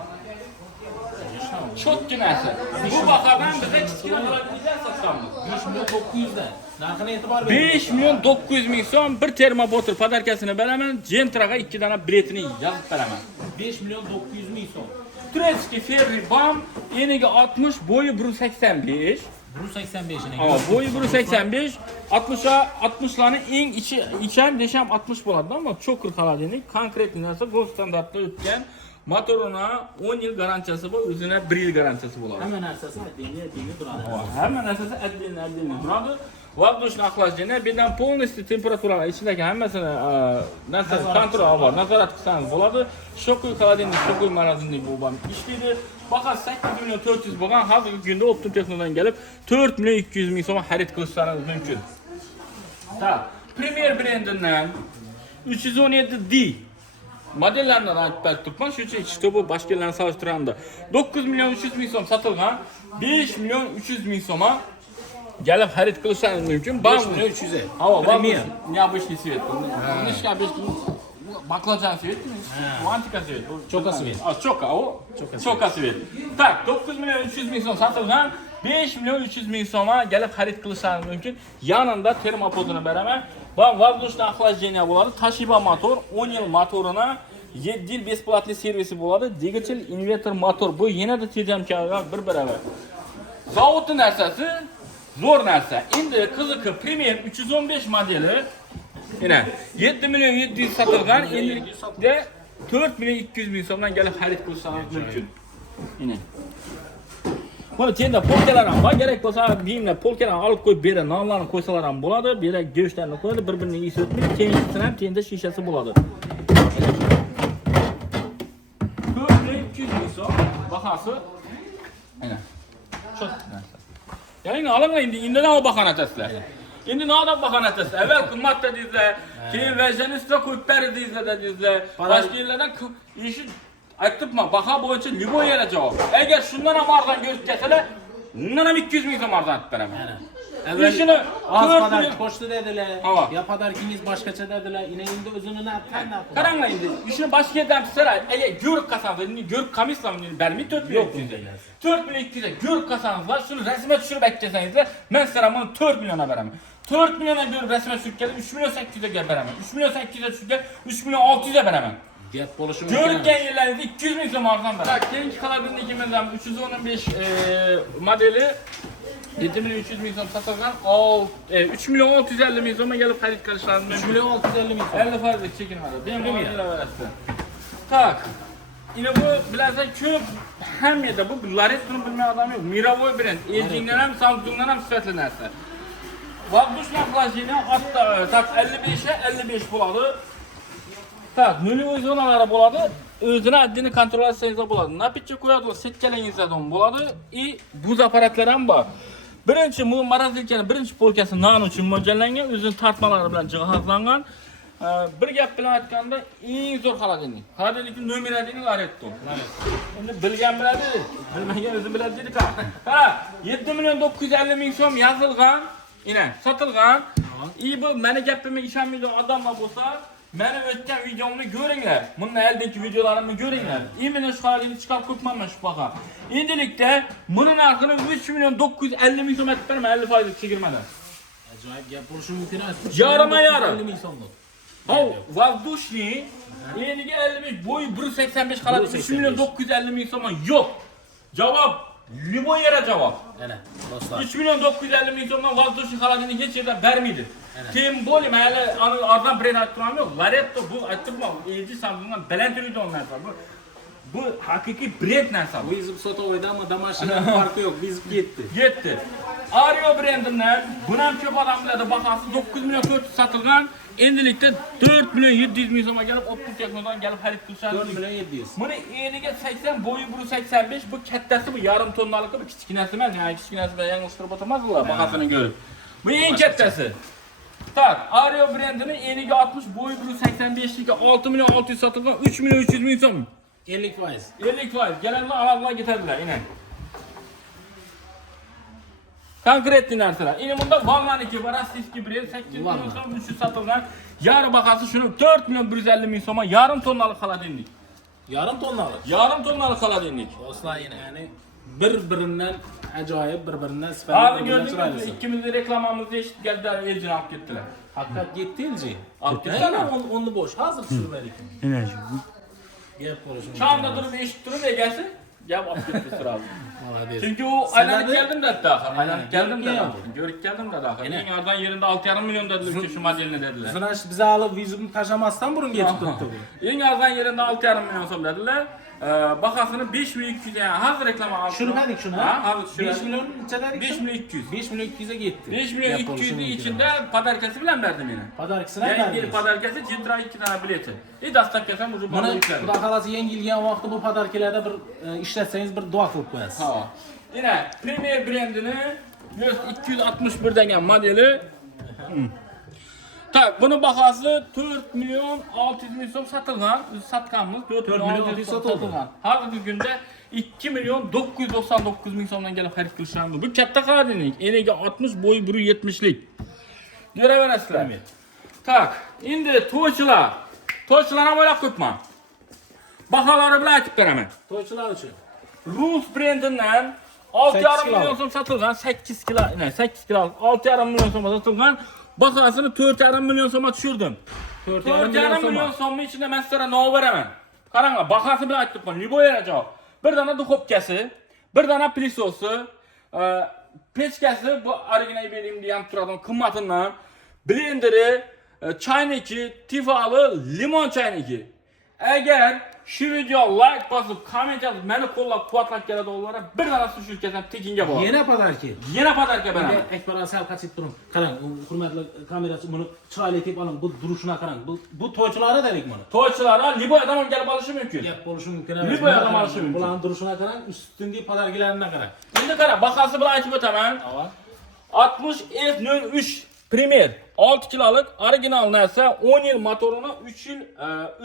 Cho'tkinasi. Bu bahodan biza kichkina xolodilniklar sotamiz. 5 million 900 dan. Narxini e'tibor bering. 5 million 900 ming so'm bir termobotir podarkasini beraman. Gentraga 2 dona biletini yozib beraman. 5 million 900 ming so'm. Turetskiy Ferri bam, eniga 60, bo'yi 185. 185 ning. Bo'yi 185, 60larning eng ichan desham 60 bo'ladi, ammo cho'kir xolodilnik, konkret narsa gold standartda o'tgan. Motoruna 10 yil garantiyasi bor, o'zina 1 yil garantiyasi bo'ladi. Hamma narsasi отдельно turadi. Hamma narsasi отдельно turadi. Воздушное охлаждение, birdan полностью temperaturalar ichidagi hammasini kontrol bor, nazorat qilsangiz bo'ladi. Shokuy xolodilnik, shokuy mорозильник bu ham ishlaydi. Bahasi 8 million 400 bo'lgan, hozirgi kunda Optum Texnodan kelib 4 million 200 ming so'm xarid qilishingiz mumkin. Ta, Premier brendidan 317D modellardan aytib turibman, shuncha kitobi boshqalarni solishtirganda 9 million 300 ming so'm sotilgan, 5 million 300 ming so'mga gelip xarid qilishingiz mumkin. 5 million 300. Havo, необычный цвет. Необычный баклажан цвет, антика цвет. Choka цвет. Choka цвет. Так, 9 million 300 ming so'm sotilgan, 5 million 300 ming so'mga gelip xarid qilishingiz mumkin. Yanında termopodini beraman. va воздушный охлаждение bo'ladi. Toshiba motor, 10 yil motorini 7 yil besplatli servisi bo'ladi. Dvigatel inverter motor. Bu yanada tejamkorroq bir baravar. Zavodning narsasi zo'r narsa. Endi qiziqi Premier 315 modeli. Mana 7 million 700 sotilgan, endilikda 4 million 200 ming so'mdan kelib xarid qilishingiz mumkin. Mana. Buni tenda polkalar ham bor, kerak bo'lsa biyimlar polkalarni olib qo'yib berib, nonlarni qo'ysalar ham bo'ladi, berib go'shtlarni qo'yadi, bir-birini ish o'tmaydi, keyingisini ham tenda shishasi bo'ladi. 4 million 200 ming so'm bahasi. Mana. Shu narsa. Yani alınmayın endi ne bahana taslar. Endi ne adam bahana taslar. Evvel kımmatta dizler, keyin verjeni üstüne koyup beri dizler. Başka yerlerden işi aytıpma, baha boyunca libo yere cevap. Eğer şundan ham arzan görüp keseler, bundan ham 200 ming so'm arzan etip veremem. İşini az kadar koştu dediler, ya padarkiniz başkaça dediler, yine indi özünü ne yaptın? Karangla indi, işini başka yerden tutsalar, eğer görük kasanızda, görük kamisla vermeyi 4 milyon 200'e. 4 milyon 200'e görük kasanızda, şunu resme düşürüp bekleseniz de, ben size bunu 4 milyona veremem. 4 milyona görüp resme düşürüp gelip 3 milyon 800'e veremem. 3 milyon 800'e düşürüp gelip 3 milyon 600'e veremem. Görürken yerlerinizde 200 milyon so'm arzon beradi. Keyingi Kaladin'in 315 modeli 7 milyon 300 ming so'm sotilgan, 3 milyon 650 ming so'mga kelib xarid qilishlaringiz mumkin. 3 milyon 650 ming so'm. 50% chekilmadi. Bemalol beraverasiz. Tak. Yine bu bilasizlar ko'p hamyada bu Laretto'ni bilmagan odam yo'q. Mirovoy brend, LG'dan ham, Samsung'dan ham sifatli narsa. Воздушный охлаждение hatta tak 55'e 55 bo'ladi. Tak, nolvoy zonalari bo'ladi. O'zini addini kontrol etsangiz bo'ladi. Napitcha qo'yadi, setkalangiz ham bo'ladi. Buz apparatlar ham bor. Birinchi bu morozelkaning birinchi polkasi non uchun mo'ljallangan, o'zining tortmalari bilan jihozlangan. Bir gap bilan aytganda, eng zo'r xolodilnik. Xolodilnikning nomer 1 Laretto. Endi bilgan biladi, bilmagan o'zi biladi dedik. Ha, 7 milyon 950 ming so'm yozilgan, ina sotilgan. Bu meni gapimga ishonmaydigan odamlar bo'lsa, meni o'tgan videomni ko'ringlar. Bundan eldeki videolarimni ko'ringlar. Mana shu xolodilnikni chiqarib qo'yibman shu baqa. Endilikda buni narxini 3 milyon 950 ming so'm aytib beraman, 50% chegirmadan. Ajoyib gap bo'lishi mumkin emas. Yarım. 50 ming so'm. Воздушный, eniga 55, boyu 1.85 qaladi, 3 milyon 950 ming so'm yo'q. Javob, libo yere javob. Ana, do'stlar. 3 milyon 950 ming so'mdan воздушный xolodilnik hech yerda bermaydi. Keyin bo'lim, hali arzon brend aytib turmam yo'q. Laretto bu aytibman, LG Samsung'dan baland turadigan narsa. Bu haqiqiy brend narsa. Bu izib sotovoyda ama damashning farqi yo'q, bizib ketdi. Ketdi. Ario brendinden buni ham ko'p odam biladi, bahasi 9 milyon 400 sotilgan. Endilikda 4 milyon 700 ming so'mga kelib, optik texnodan kelib xarid qilishadi. 4 milyon 700. Buni eniga 80, bo'yi 1.85, bu kattasi bu yarim tonnalik, bu kichkinasi emas, ya'ni kichkinasi bilan yanglishtirib o'tirmasizlar bahasini ko'rib. Bu eng kattasi. Tak, Ario brendining eniga 60, bo'yi 1.85 ga 6 milyon 600 sotilgan, 3 milyon 300 ming so'm. 50%. 50%. Gelenler alanlar getirdiler yine. Konkretli narsalar. Yine bunda Valman 2 var, Rossiyski brend 8 milyon so'm 300 satılgan. Yarı bakası şunu 4 milyon 150 ming so'ma yarım tonnalık xolodilnik. Yarım tonnalık. Yarım tonnalık xolodilnik. Do'stlar yine yani bir-birinden ajoyib, bir-birinden sifatli. Abi gördünüz mü? İkimiz de reklamamızda eşit geldiler, elcini alıp gittiler. Hakikat gitti LG. Alıp gittiler mi? Onu boş. Hazır sürmelik. Yine Gel konuşun. şu anda durup eşit durup gelsin. Gel alıp gitti sıra abi. Malades. Çünkü o aylanıp geldim de hatta. Aylanıp geldim de Geldim. daha. Görük geldim de daha. En azından yerinde 6,5 milyon dediler ki şu modelini dediler. Zınaş bize alıp vizum taşamasdan burun geçip tuttu bu. En azından yerinde 6,5 milyon so'm dediler. Bakasını 5 milyon 200 yani hazır reklama aldı. Şunu verdik şunu. Ha, hazır 5 milyon içerik. 5 milyon 200. 5 milyon 200'e gitti. 5 milyon 200'ün içinde padarkası bilen verdim yine. Padarkasına Yani verdik. geri padarkası citra 2 tane bileti. Dastak kesen ucu bana Bunu yükledim. Xudo xolasa yengilgan vaqtda bu padarkalarda bir ishlatsangiz bir duo qilib qo'yasiz. Ha. Yine Premier brendini 261 degan modeli. Tak, bunun bahası 4 milyon 600 ming so'm satılgan. Biz satganmiz 4 milyon 600 satılgan. Hozirgi kunda 2 milyon 999 ming so'mdan kelib xarid qilishadi. Bu katta xolodilnik. Eniga 60, bo'yi 1.70lik. Ko'raverasizlar. Tak, endi to'ychilar. To'ychilar ham o'ylab qo'yibman. Baholari bilan aytib beraman. To'ychilar uchun. Rus brendinden 6,5 milyon so'm satılgan 8 kilo, 8 kilo 6,5 milyon so'm satılgan Bakasını 4,5 milyon so'mga tushirdim. 4,5 milyon so'm. so'mning ichida men sizlarga nima beraman? Qaranglar, bahasi bilan aytibman. Liboya javob. Bir dona duxovkasi, bir dona pilisosi, pechkasi bu original berim degan turadigan qimmatindan, blenderi, chayniki, tifali, limon chayniki. Agar shu video like bosib, komment yozib, meni qo'llab-quvvatlab keladiganlarga bir dona sushilkasam tekinga bo'ladi. Yana podarki. Yana podarka beraman. Akbar asal qachib turing. Qarang, hurmatli kamerachi buni chiroyli deb oling. Bu durishuna qarang. Bu to'ychilari dedik buni. To'ychilar Liboyadan ham kelib olishi mumkin. Gap bo'lishi mumkin emas. Liboyadan olishi mumkin. Bularning durishuna qarang, ustundagi podarkilaridan qarang. Endi qara, bahasi bilan aytib o'taman. 60 F03 Premier 6 kilolik original narsa, 10 yil motorini, 3 yil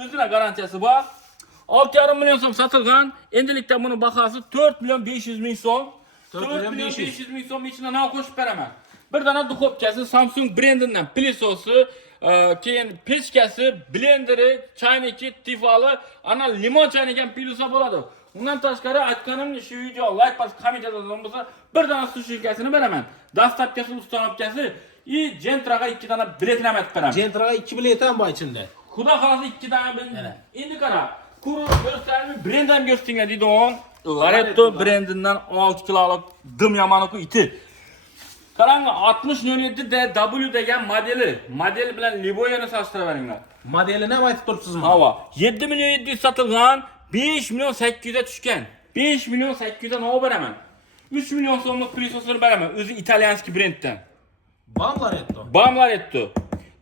o'zina garantiyasi bor. 6,5 milyon so'm sotilgan. Endilikda buni bahasi 4 milyon 500 ming so'm. 4 milyon 500 ming so'm ichida nima qo'shib beraman? Bir dona duxovkasi, Samsung brendidan pilisosi, keyin pechkasi, blenderi, chayniki, tifali, ana limon chaynagan pilosa bo'ladi. Undan tashqari aytganimdek shu video like bosib, komment yozadigan bo'lsa, bir dona sushilkasini beraman. Dastlabkasi, ustanobkasi, Gentraga 2 dona biletini ham aytib beraman. Gentraga 2 bilet ham bor ichida. Xudo xolasa 2 dona bilet. Endi qara, ko'rib ko'rsatdim, brend ham ko'rstinglar deydi o'g'il. Laretto brendidan 6 kilolik dim yamaniku iti. Qarang, 6007W degan modeli bilan Liboyani solishtirib Modelini ham aytib turibsizmi? Hava 7 milyon 700 sotilgan, 5 milyon 800 ga tushgan. 5 milyon 800 ga nima beraman? 3 milyon so'mlik prisosini beraman, o'zi italyanskiy brenddan. Bam Laretto.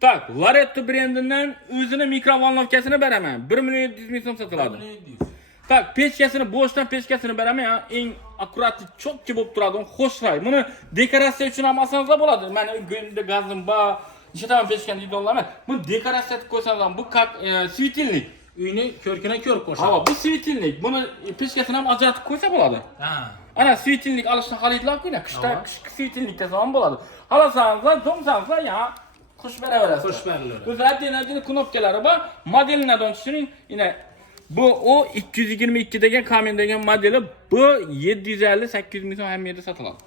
Tak, Laretto brendidan o'zini mikrovolnovkasini beraman. 1 milyon 700 ming so'm sotiladi. Tak, pechkasini, bo'shdan pechkasini beraman, eng akkuratli, cho'kki bo'lib turadi, xo'shray. Buni dekoratsiya uchun ham olsangiz bo'ladi. Mana endi gazim bor, nechtadan pechkani deydiganlar. Buni dekoratsiya qilib qo'ysangiz ham bu svitilnik. Uyni ko'rkina ko'rib qo'shadi. Ha, bu svitilnik. Buni pechkasini ham ajratib qo'ysa bo'ladi. Ha. Ana svitilnik olishni xaridlar qo'yna, qishki svitilnikda ham bo'ladi. Xohlasangiz, domsangiz, ya xush beraverasiz. Xush beraveradi. O'zi adden knopkalari bor. Modelini tushuning. Yine bu o 222 degan Kamen degan modeli, bu 750-800 ming so'm ham yerda sotiladi.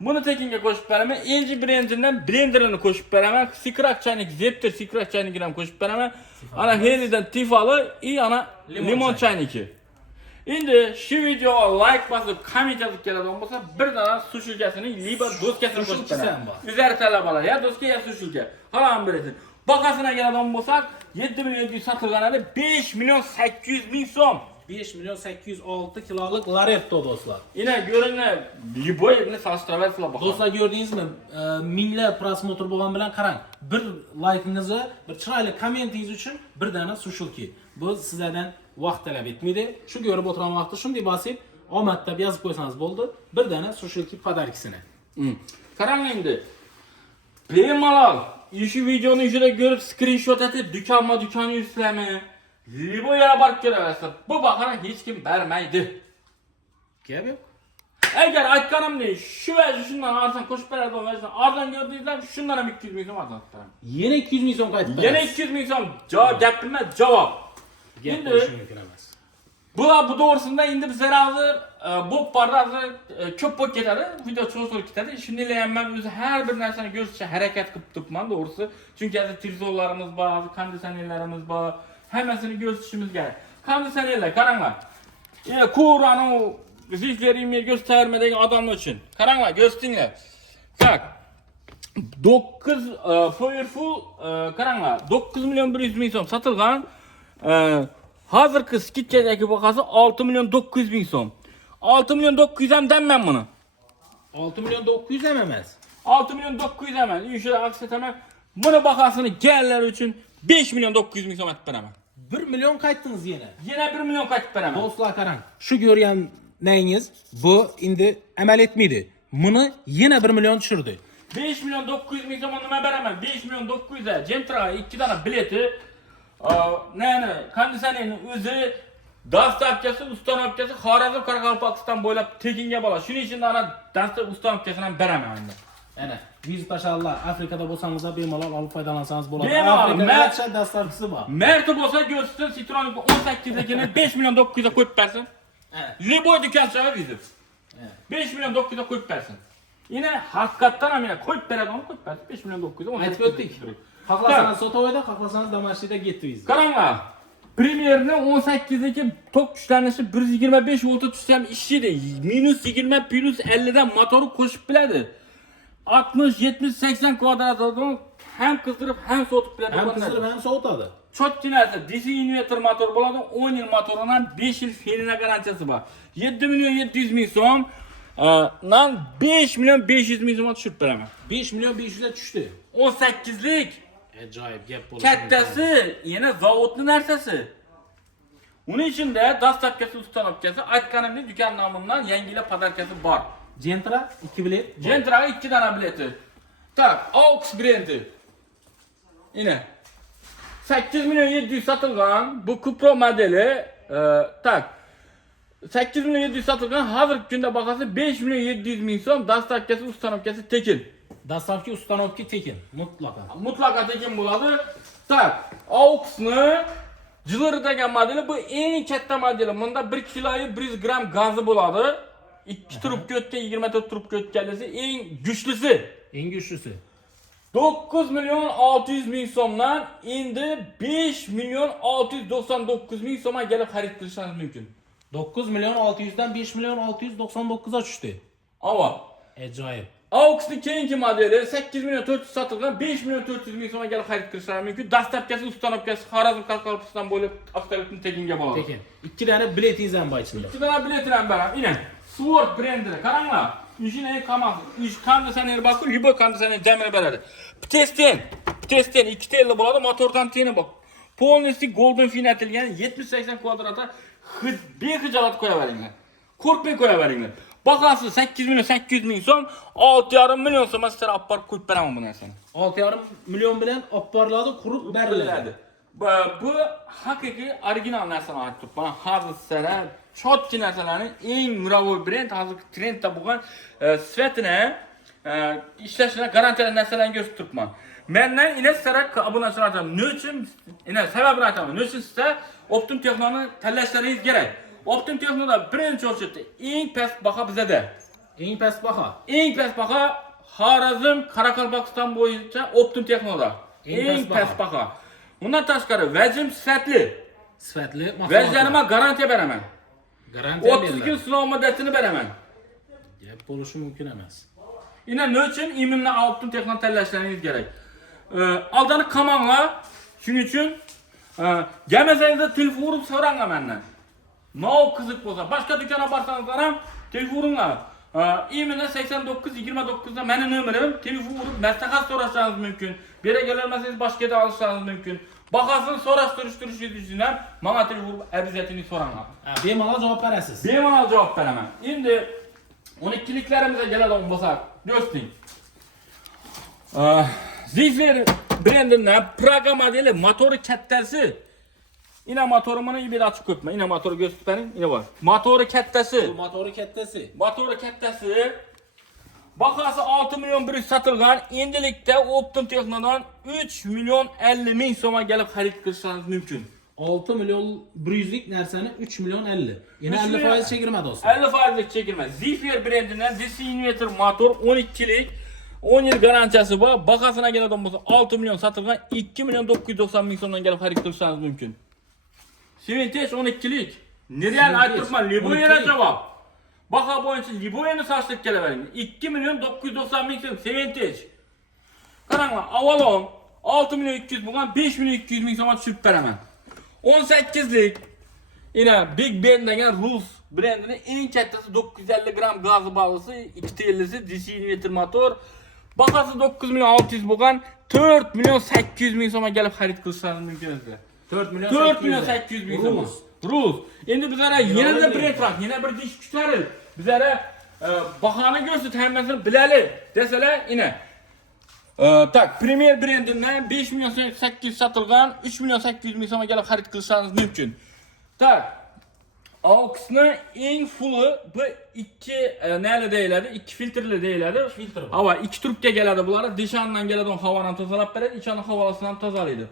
Buni tekinga qo'shib beraman. Enji brendidan blenderini qo'shib beraman. Sikrak chaynik, Zepter sikrak chaynikini ham qo'shib beraman. Ana Helidan tifali, ana limon chayniki. Endi shu videoga like bosib, komment yozib keladigan bo'lsa, bir dona sushilkasini liba doskasini qo'shib beraman. O'zlari talabalar, ya doska ya sushilka. Halam berasin. Bahasına keladigan bo'lsak, 7 milyon 700 sotilganida 5 milyon 800 ming so'm. 5 milyon 806 kilolik Laretto do'stlar. Yine görünne Liboyani solishtirasizlar baho. Do'stlar gördingizmi? Minglab prosmotr bo'lgan bilan qarang. Bir like'ingizni, bir chiroyli kommentingiz uchun bir dona sushilka. Bu sizlardan vaqt talab etmaydi. Shu ko'rib o'tirgan vaqtda shunday bosib, omad deb yozib qo'ysangiz bo'ldi. Bir dona sushilka podarkisini. Qarang endi. Bemalol şu videonu içinde görüp screenshot edip dükkan yüzleme. Liboya'ya barıp geleversin. Bu bakana hiç kim vermeydi. Gap yo'q. Eğer aytganim ne? Şu ve şundan arsan koşup beradigan versin. Ardan gördüğünüzden şundan ham 200 ming so'm arsan tutarım. Yana 200 ming so'm qaytib Yana 200 ming so'm. Cevap gapime cevap. Endi mumkin emas. Bu doğrusunda indi bize hazır bu parda hazır köp boy ketadi, video çoğu ketadi. Şimdi ben özü her bir narsani görüşçe hareket qilib turibman doğrusu. Çünkü hozir televizorlarimiz bor, konditsionerlarimiz bor. Hammasini ko'rsatishimiz kerak. Konditsionerlar qaranglar. Kurani ziflerimni göstermediğin adam için. Qaranglar, görstinglar. Tak. 9 Powerful qaranglar, 9 milyon 100 ming so'm sotilgan. Hazırki skitkedeki bakası 6 milyon 900 bin so'm. 6 milyon 900 hem demem bunu. 6 milyon 900 hem emas. 6 milyon 900 hemen. Şöyle aksetemem. Bunu bakasını geller için 5 milyon 900 bin so'm etib beraman. 1 milyon qaytdingiz yana. Yana 1 milyon qaytib beraman. Do'stlar qarang. Shu ko'rgan nayingiz bu endi amal etmaydi. Buni yana 1 milyon tushirdi. 5 milyon 900 bin so'm nima beraman? 5 milyon 900 ga Gentraga 2 dona bileti, konditsionerning o'zi, dastlabkasi, ustanobkasi Xorazm Qoraqalpog'iston bo'ylab tekinga bo'ladi. Shuning uchun ana dastlab ustanobkasini ham beraman endi. Ana, vizitaşallah Afrikada bo'lsangiz ham bemalol olib foydalansangiz bo'ladi. Bemalol, Afrikada dastlabkisi bor. Merti bo'lsa ko'rsin, Citroen 18 dagini 5 milyon 900 ga qo'yib bersin. Liboy dükanchasi vizit. 5 milyon 900 ga qo'yib bersin. Yine hakikaten amine koyup beradi onu koyup beradi. 5 milyon 900 'dan Aytib o'tdik. Xohlasangiz Sotovoyda, xohlasangiz Damashqida getdingiz. Qaranglar. Premierni 18'deki tok güçlenişi 125 volta tutsam işiydi. Minus 20 plus 50'den motoru koşup biledi. 60, 70, 80 kvadratdan hem kızdırıp hem soğutup biledi. Hem kızdırıp hem soğutadi. Çok dinlerse DC inverter motor buladı. 10 yıl motorundan 5 yıl fenine garantiyası var. 7 milyon 700 bin so'm nan 5 milyon 500 bin so'ma tushirib beraman. 5 milyon 500'e tushdi. 18'lik. Ajoyib gap bo'ldi. Kattasi yana zavodni narsasi. Uning ichida dastavkasi, ustanovkasi, aytganimdek do'kon nomidan yangilar podarkasi bor. Gentra 2 bilet. Gentraga 2 dona bileti. Tak, AUX brendi. Yine 8 milyon 700 satılgan bu Cupra modeli tak 8 milyon 700 satılgan hazır günde bakası 5 milyon 700 bin so'm dastavkasi, ustanovkasi tekin. Dastavka ustanovka tekin. Mutlaka tekin bo'ladi. Tak, AUX'ni Jilır degan modeli bu eng katta modeli. Bunda 1 kiloyu 100 gram gazı bo'ladi. 2 trubka o'tgan 24 trubka o'tkazilsa eng kuchlisi. Eng kuchlisi. 9 milyon 600 bin so'mdan endi 5 milyon 699 bin so'mga kelib xarid qilishingiz mumkin. 9 milyon 600'dan 5 milyon 699'a tushdi. Ava. Ajoyib. AUX'ning keyingi modeli 8 milyon 400 satılgan 5 milyon 400 bin so'mga kelib xarid qilishingiz mumkin. Dastavkasi, ustanovkasi Xorazm Qarqalpusdan bo'lib avtomobilni tekinga bo'ladi. Tekin. 2 dona biletingiz ham bor ichida. 2 dona bilet bilan beraman. Ine Sword brendini qaranglar. İşin en kaması. İş kondisyoner bakın, libo kondisyoner demir beradi. Ptesten 2 telli bo'ladi, motordan teni bak. Polnisi golden fin etilgan 70-80 kvadrata bexijolat qo'yaveringlar. Qo'rqmay qo'yaveringlar. Bahası 8 milyon 800 bin so'm, 6,5 milyon so'm sizlarga olib borib qo'yib beraman bu narsani. 6,5 milyon bilan olib boriladi, qurib beriladi. Bu haqiqiy original narsani aytib turibman. Hozir sizlarga chodki narsalarning eng muravoy brend, hozirgi trendda bo'lgan sifatini ishlashini garantiyalan narsalarni ko'rsatib turibman. Mendan ina sizlarga obunachilar aytaman. Nechun? Ina sababini aytaman. Nechun sizlar Optim Texnoni tanlashlaringiz kerak. Optim Texnoda birinchi o'rinda eng past baho bizada. Eng past baho. Eng past baho Xorazm, Qoraqalpog'iston bo'yicha Optim Texnoda. Eng past baho. Bundan tashqari vazim sifatli. Vazlarima garantiya beraman. Garantiya 30 gün sinov muddatini beraman. Gap bo'lishi mumkin emas. Ina nechun imimni Optim Texno tanlashlaringiz kerak. Aldanib qolmanglar. Shuning uchun gamasangizda telefon urib so'ranglar mendan. Nov qiziq bo'lsa, boshqa do'konga borsangizlar ham telefon uringlar. Imini 89 29 da meni nomerim, telefon urib maslahat so'rashingiz mumkin. Bera kelolmasangiz boshqa yerda olishingiz mumkin. Bahasini so'rashtirishingiz uchun ham menga telefon urib обязательно so'ranglar. Bemalol javob berasiz. Bemalol javob beraman. Endi 12'liklarimize gelelim bo'lsak, do'sting. Zifir brendinden Praga modeli motori kattasi. Ina motorimni ibid ochib ko'pman. Ina motori ko'rsatib bering. Ina bor. Motori kattasi. Bu motori kattasi. Motori kattasi. Bahası 6 milyon 100 satılgan. Endilikda Optim Texnodan 3 milyon 50 bin so'mga kelib xarid qilishingiz mumkin. 6 milyon 100'lik narsani 3 milyon 50. Yine 50% çekilme dostum. 50% çekilme. Zifir brendinden DC inverter motor 12'lik 10 yıl garantiyası var. Bakasına gelen olsa 6 milyon satılgan 2 milyon 990 bin so'mdan gelip xarid qilishingiz mumkin. Sevinteç 12'lik. Nereye aytırma? Liboya'ya cevap. Baha boyunca Liboya'nı saçlık gelevering. 2 milyon 990 bin so'm Sevinteç. Qaranglar, Avalon 6 milyon 200 bo'lgan 5 milyon 200 bin so'mga tushib beraman. 18'lik yine Big Ben degan Rus brendinin en kattasi 950 gram gazı bağlısı, 250'si DC inverter motor. Bahası 9 milyon 600 bo'lgan 4 milyon 800 bin so'mga kelib xarid qilishingiz mumkin sizlar. 4 milyon 800 bin so'm. Rus. Endi bizlara yana da bir etraf, yana bir dish kuchlar. Bizlara bahoni ko'rsatib hammasini bilali desalar, ina tak, Premier brendinden 5 milyon 800 satılgan 3 milyon 800 bin so'mga kelib xarid qilishingiz mumkin. Tak, AUX'ni eng fulli bu 2 neli deyiladi, 2 filtrli deyiladi. Filtr. Hava 2 trubka keladi bular, dishandan keladigan havoni tozalab beradi, ichani havolasini ham tozalaydi.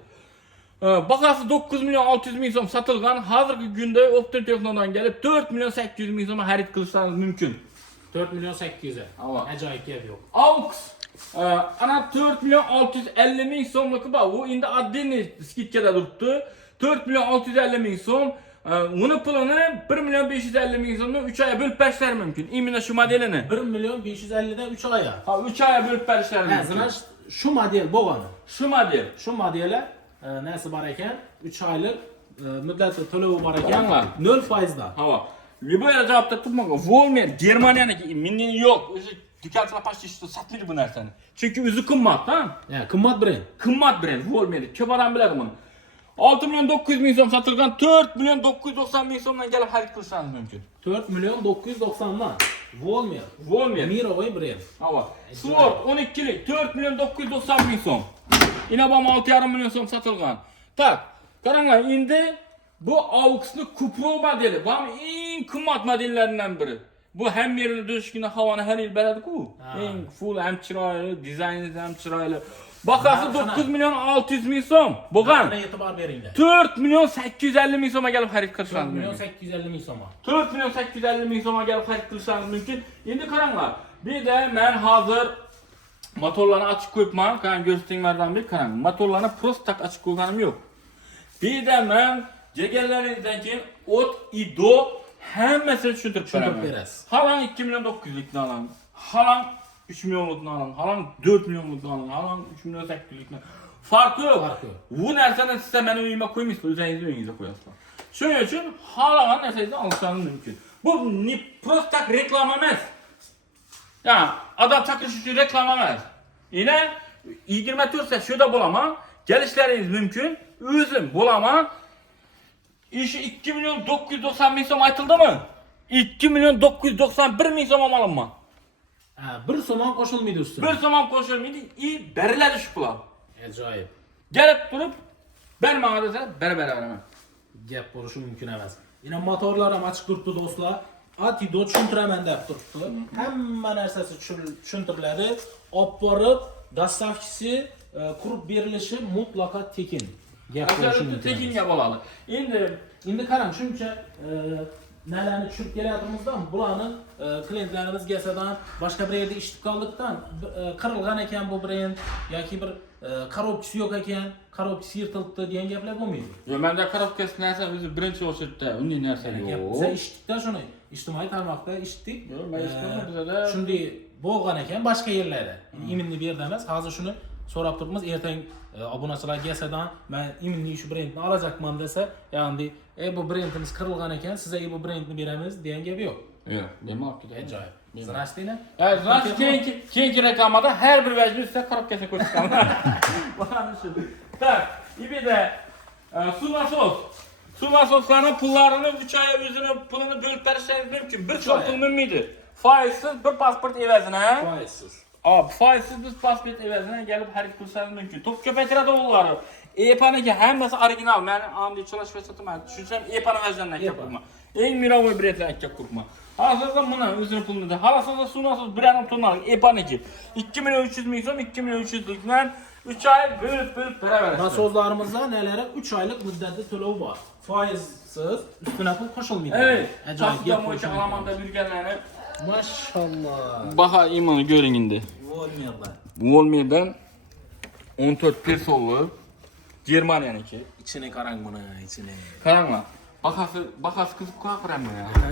Bahası 9 milyon 600 bin so'm satılgan, hozirgi kunda Optim Texnodan gelip 4 milyon 800 bin so'mga xarid qilishingiz mumkin. 4 milyon 800'e. Allah. Acayip gap yok. AUX ana 4 milyon 650 ming so'mligi bor. U endi отдельный skidkada turibdi. 4 milyon 650 ming so'm. Uni pulini 1 milyon 550 ming so'mdan 3 oyga bo'lib berishlari mumkin. Imенно shu modelini. 1 milyon 550'den 3 aya. Ha 3 oyga bo'lib berishlari mumkin. Значит, şu model bo'lgani. Shu model. Şu modeli nesi var ekan? 3 aylık müddeti to'lovi var ekan. Qaranglar. 0%dan. Ha. Любой javobda turmagan. Volmer Germaniyaniki mendeki yok. O'zi dükanchilar почти что satmaydi bu narsani. Chunki o'zi qimmat, ha? Yani qimmat brend. Qimmat brend Volmer. Ko'p odam biladi buni. 6 milyon 900 ming so'm sotilgan 4 milyon 990 ming so'mdan kelib xarid qilishingiz mumkin. 4 milyon 990'dan. Volmer. Volmer. Mirovoy brend. Hava. Sword 12'lik 4 milyon 990 ming so'm. Inabam 6,5 milyon so'm sotilgan. Tak. Qaranglar, endi bu AUX'ning Cupro modeli. Bu eng qimmat modellaridan biri. Bu ham yerini döşkini havani har yil beradi-ku. Eng full ham chiroyli, dizayni ham chiroyli. Bakası 9 milyon 600 ming so'm. Bo'lgan. Buna e'tibor beringlar. 4 milyon 850 ming so'mga kelib xarid 4 qilishingiz milyon mumkin. 850 ming so'm. 4 milyon 850 ming so'mga kelib xarid qilishingiz mumkin. Endi qaranglar. Bir de men hozir motorlarni ochib qo'yibman. Qarang, ko'rsatdinglardan bir qarang. Motorlarni prosta tak ochib qo'yganim yo'q. Bir de men deganlaringizdan keyin ot ido hammasini tushuntirib berasiz. Halan 2 milyon 900'likni alan. Halan 3 milyonlukni alan. Halan 4 milyonlukni alan. Halan 3 milyon 800'likni. Farkı yok. Bu narsani siz meni uyuma qo'ymaysiz, o'zingizni uyingizga qo'yasizlar. Shuning uchun halagan narsangizni olishingiz mumkin. Bu prosta reklama emas. Ya adam chaqirish uchun reklama emas. Yine 24 saat şurada bo'laman, kelishlaringiz mumkin. O'zim bo'laman. İşi 2 milyon 990 ming so'm aytildimi? 2 milyon 991 ming so'm omalimman. Ha, bir so'm qo'shilmaydi ustiga. Bir so'm qo'shilmaydi, beriladi shu pul. Ajoyib. Gelip durup bermanga desa, beraman. Gap bo'lishi mumkin emas. Yine motorlar ham ochiq turibdi do'stlar. Atido tushuntiraman deb turibdi. Hamma narsasi tushuntiriladi. Olib borib, dastavchisi qurib berilishi mutlaqo tekin. Gap bo'lishi mumkin. Tekinga bo'ladi. Endi qarang, shuncha nalarni tushirib kelyapmizdan, bularni klientlarimiz kelsadan, boshqa bir yerda eshitib qoldikdan, qirilgan ekan bu brend yoki bir korobkasi yo'q ekan, korobkasi yirtilibdi degan gaplar bo'lmaydi. Yo, menda korobkasi narsa o'zi birinchi o'chirdi. Unday narsa yo'q. Biz eshitdik-da shuni. Ijtimoiy tarmoqda eshitdik. Yo'q, men eshitmadim bizada. Shunday bo'lgan ekan boshqa yerlarda. Iminni bu yerda emas. Hozir shuni so'rab turibmiz. Ertaga obunachilar kelsadan, men iminni shu brendni olacakman desa, ya'ni bu brendimiz qirilgan ekan, sizga bu brendni beramiz degan gap yo'q. Yo'q, demoqchi. Ajoyib. Znashdingmi? Значит, keyingi reklamada her bir vecni üstüne korobkasini ko'rsatamiz. Bana şu. Tak, bir de su nasos. Su nasoslarının pullarını 3 ay özünün pulunu bölüp verişleriniz mümkün. Bir çok pul mümkün. Faizsiz bir pasport evezine. Faizsiz. Abi faizsiz bir pasport evezine gelip hareket kılsanız mümkün. Top köpeklere de onları. EPA'nınki hemmesi orijinal. Ben anlayıp çalışıp satımı düşünsem EPA'nın versiyonuna ekip kurma. En mirovoy biletine ekip kurma. Halasızda buna özünün pulunu da. Halasızda su nasıl bir anım tonlarlık EPA'nınki. 2 milyon 300 ming so'm, 2 milyon 300'lükten 3 ay bölüp beraber. Nasozlarımızda nelere 3 aylık müddetli to'lov var. Faizsiz, üstüne pul qo'shilmaydi. Evet. Ajoyib gap bo'lishi mumkin. Alamanda bilgenlerini. Maşallah. Baha imanı görün indi. Volmerlar. Volmer'den 14 persolu Germaniyaniki. İçine qarang buni, içine. Qaranglar. Bahası kızıp qo'yaverami ya.